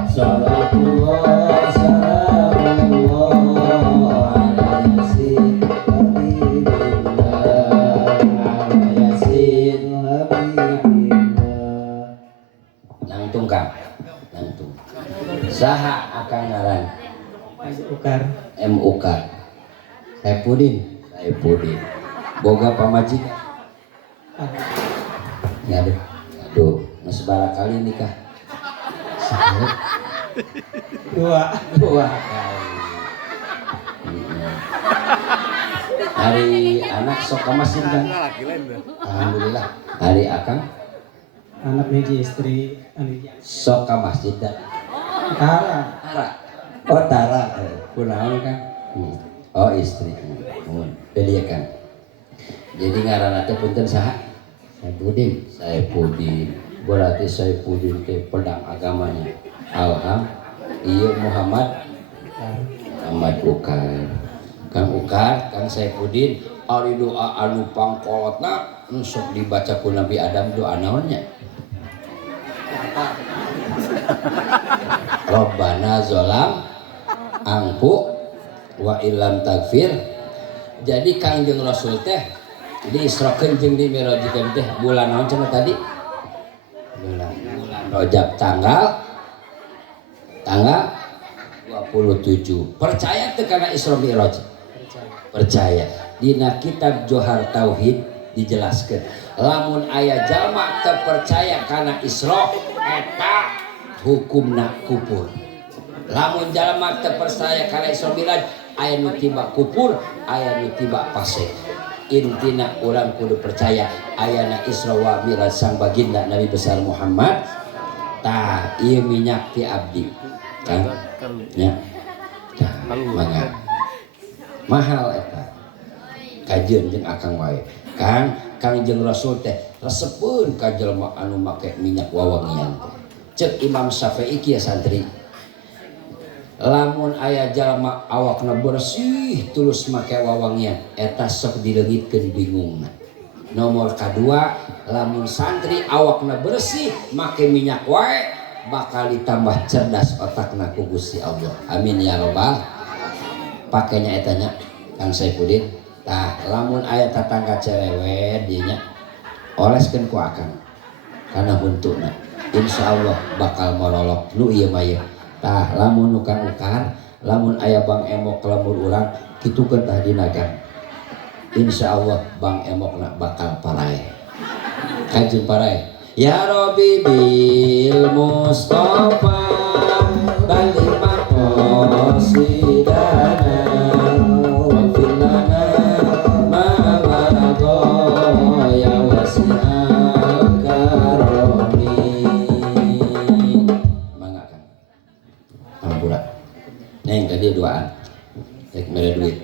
Salatullah salamullah ala yasin habibillah ala yasin habibillah nangtung kang nangtung saha akang ngaran Ukar M Ukar Saipudin Saipudin boga pamajikan ya deh aduh ngesebara kali nikah sekali dua kali hari anak sok kamasin kan alhamdulillah hari akang anak hiji istri sok ka masjid dan Tara oh Tara kunaon kan oh istri beli kan jadi ngaranna teh punten saha Saipudin berarti Saipudin teh pedang agamanya iya Muhammad Ukar Kang Ukar Kang Saipudin ari doa anu pangkolotna sok dibaca ku Nabi Adam doa naonnya Rabbana zolam angpu wa ilam tagfir jadi Kangjeng Rasul teh diisrokeun jeung dimirajkeun teh bulan naon cenah tadi bulan Rajab tanggal 27 percaya teu kana Isra Mi'raj percaya dina kitab Johar Tauhid dijelaskeun lamun aya jalma teu percaya kana Isra eta hukumna kufur lamun jalma teu percaya kana Isra Mi'raj aya nu tiba kufur aya nu tiba fasik intina urang kudu percaya ayana Isra wa Mi'raj sang baginda Nabi besar Muhammad tah ieu minyak ti abdi kan nya tah mangga mahal eta kajeun jeung akang wae Kangjeng Rasul teh resepkeun ka jelema anu make minyak wawangian teh cek Imam Syafi'i kieu santri lamun aya jalma awakna bersih tulus make wawangian eta sok dileungitkeun bingungna nomor kadua lamun santri awakna bersih make minyak wae bakal ditambah cerdas otakna ku Gusti Allah amin ya rabbal pakainya etanya Kang Saipudin tah lamun aya tatangga cerewet dinya oleskeun ku akang kana huntuna insyaallah bakal morolok nu ieu mah ye tah lamun nu Kang Ukar lamun aya Bang Emok lamun urang kitukeun tah dina kan insyaallah Bang Emokna bakal parae kanjeng parae ya Rabbi bil Mustafa balik maqasidana wa filana ma'alago ya wasi'al karoni mangga kan ampura neng tadi duaan rek mere duit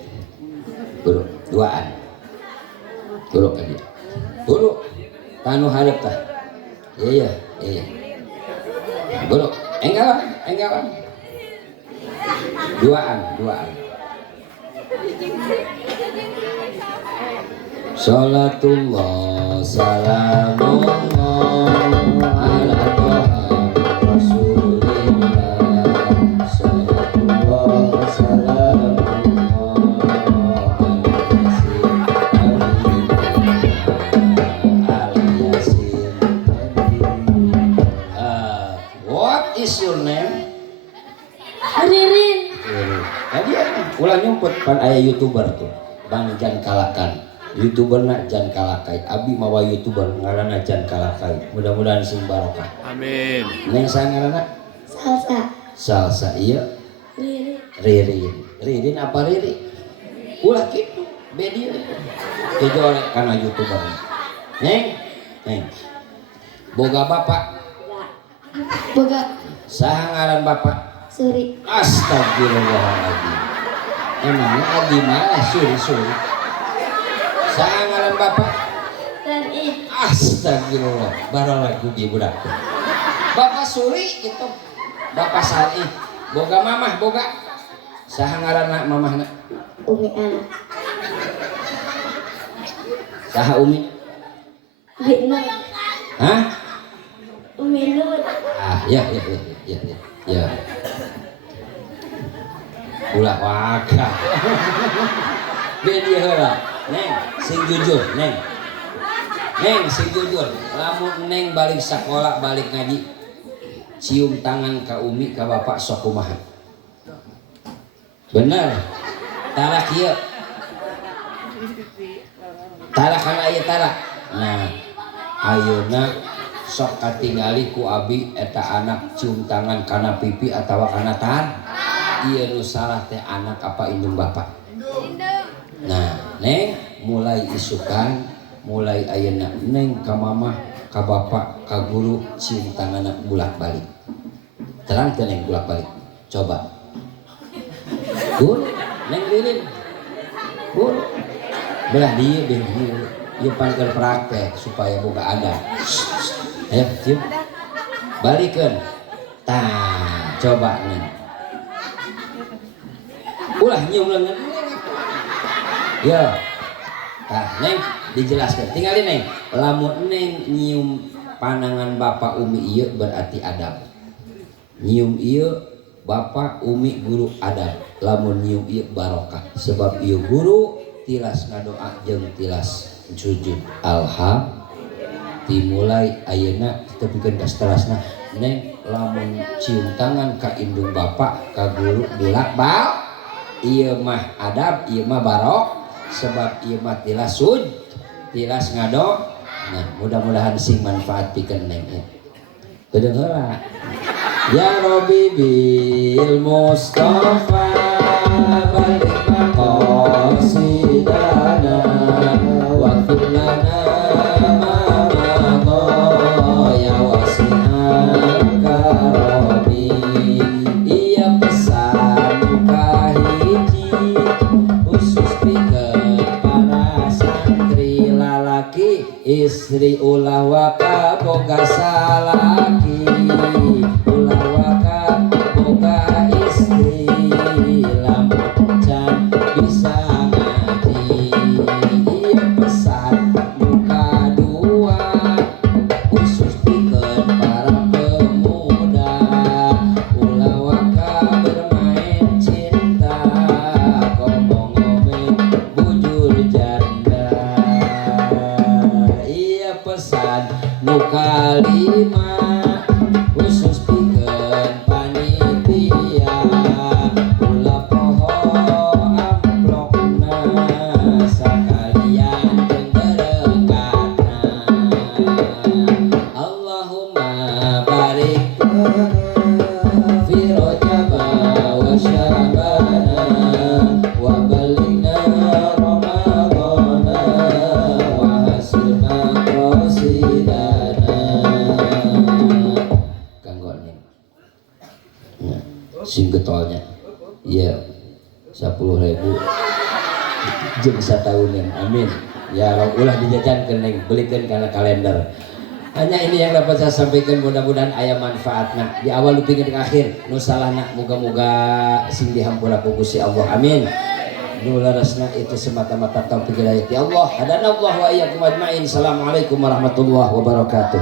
buru duaan buru tadi buru tanu hareup tah iya buru enggalan duaan Salatullah salamullah ala toha rasulillah Salatullah salamullah ala yasin what is your name? Ririn. Tadi ulah nyumput pan aya YouTuber tuh Bang Jan Kalakan YouTuberna Jan Kalakai abi mawa YouTuber ngaranna Jan Kalakai mudah-mudahan sing barokah amin neng sangarana salsa iya Ririn apa Riri ulah kitu bedi kejolek kana YouTuber neng boga bapak Boga saha ngaran bapak Suri. Astagfirullahaladzim emangnya adi mah suri saha ngaran bapak Rani. Astagfirullah, baru lagu di budak. Bapak Suri itu, Bapak Sari, boga mamah boga. Saha ngaranna mamahna? Umi anak. Saha Umi? Binut. Hah? Umi Nut. Ya. Ulah waga. Bedi heula. Neng, sing jujur, Neng. Neng, sing jujur. Lamun Neng balik sekolah, balik ngaji, cium tangan ka Umi, ka Bapak sok kumaha. Bener. Tara kieu. Tara kana ieu tara. Nah, ayeuna sok katingali ku abi eta anak cium tangan kana pipi atawa kana tan. Ieu nu salah teh anak apa indung bapak. Nah, Neng mulai isukan, mulai ayeuna Neng ka mamah, ka bapak, ka guru cium tanganna bulak-balik. Terang teh Neng bulak-balik. Coba. Guru, Neng lirin. Guru. Belah dieu ieu pangkeun praktek supaya boga ada. Ayo cium. Balikeun. Tah, coba Neng. Ulah nyium leungeun. Ya. Tah, Neng dijelaskan. Tinggalin Neng. Lamun Neng nyium panangan Bapak Umi ieu berarti adab. Nyium ieu Bapak Umi guru adab. Lamun nyium ieu barokah. Sebab ieu guru tilas ngadoa jeung tilas sujud. Dimulai ayeuna tepikeun ka seterusna. Neng lamun cium tangan ka indung Bapak ka guru bulak-bal. Ieu mah adab, ieu mah barok. Sebab ieu mah tilas tilas ngado. Nah, mudah-mudahan sing manfaat pikeun Neng. Bedeung heula. Ya Rabbi bil Mustafa balik maqasidana wa lana ma madha ya wasi'an karabi. Iya pesan kahiji khusus pikeun para santri lalaki, istri ulah waka boga salaki. Ulah waka boga istri, lamun can bisa ngaji. Ieu pesan muka dua khusus pikeun para pemuda. Ulah waka bermain cinta, ngomong-ngomong bujur janda. Ieu pesan muka lima khusus pikeun panitia. Ulah poho amplopna sakalian jeung berekatna. Allahumma barik fi rajaba wa syabana wa balighna ramadana wa hasilna qasidana. Kanggo Neng. Nah, sing getolnya. Iya. 10.000 jeung satahunan. Amin. Ya Allah, ulah dijajankeun Neng, belikeun kana kalender. Hanya ini yang dapat saya sampaikan, mudah-mudahan aya manfaatna. Di awal dipikeun ke akhir, nu salahna muga-muga sing dihampura ku Gusti Allah. Amin. Nu larasna itu semata-mata taufik hidayah ti Allah. Hadanallahu wa iyyakum ajmain. Assalamualaikum warahmatullahi wabarakatuh.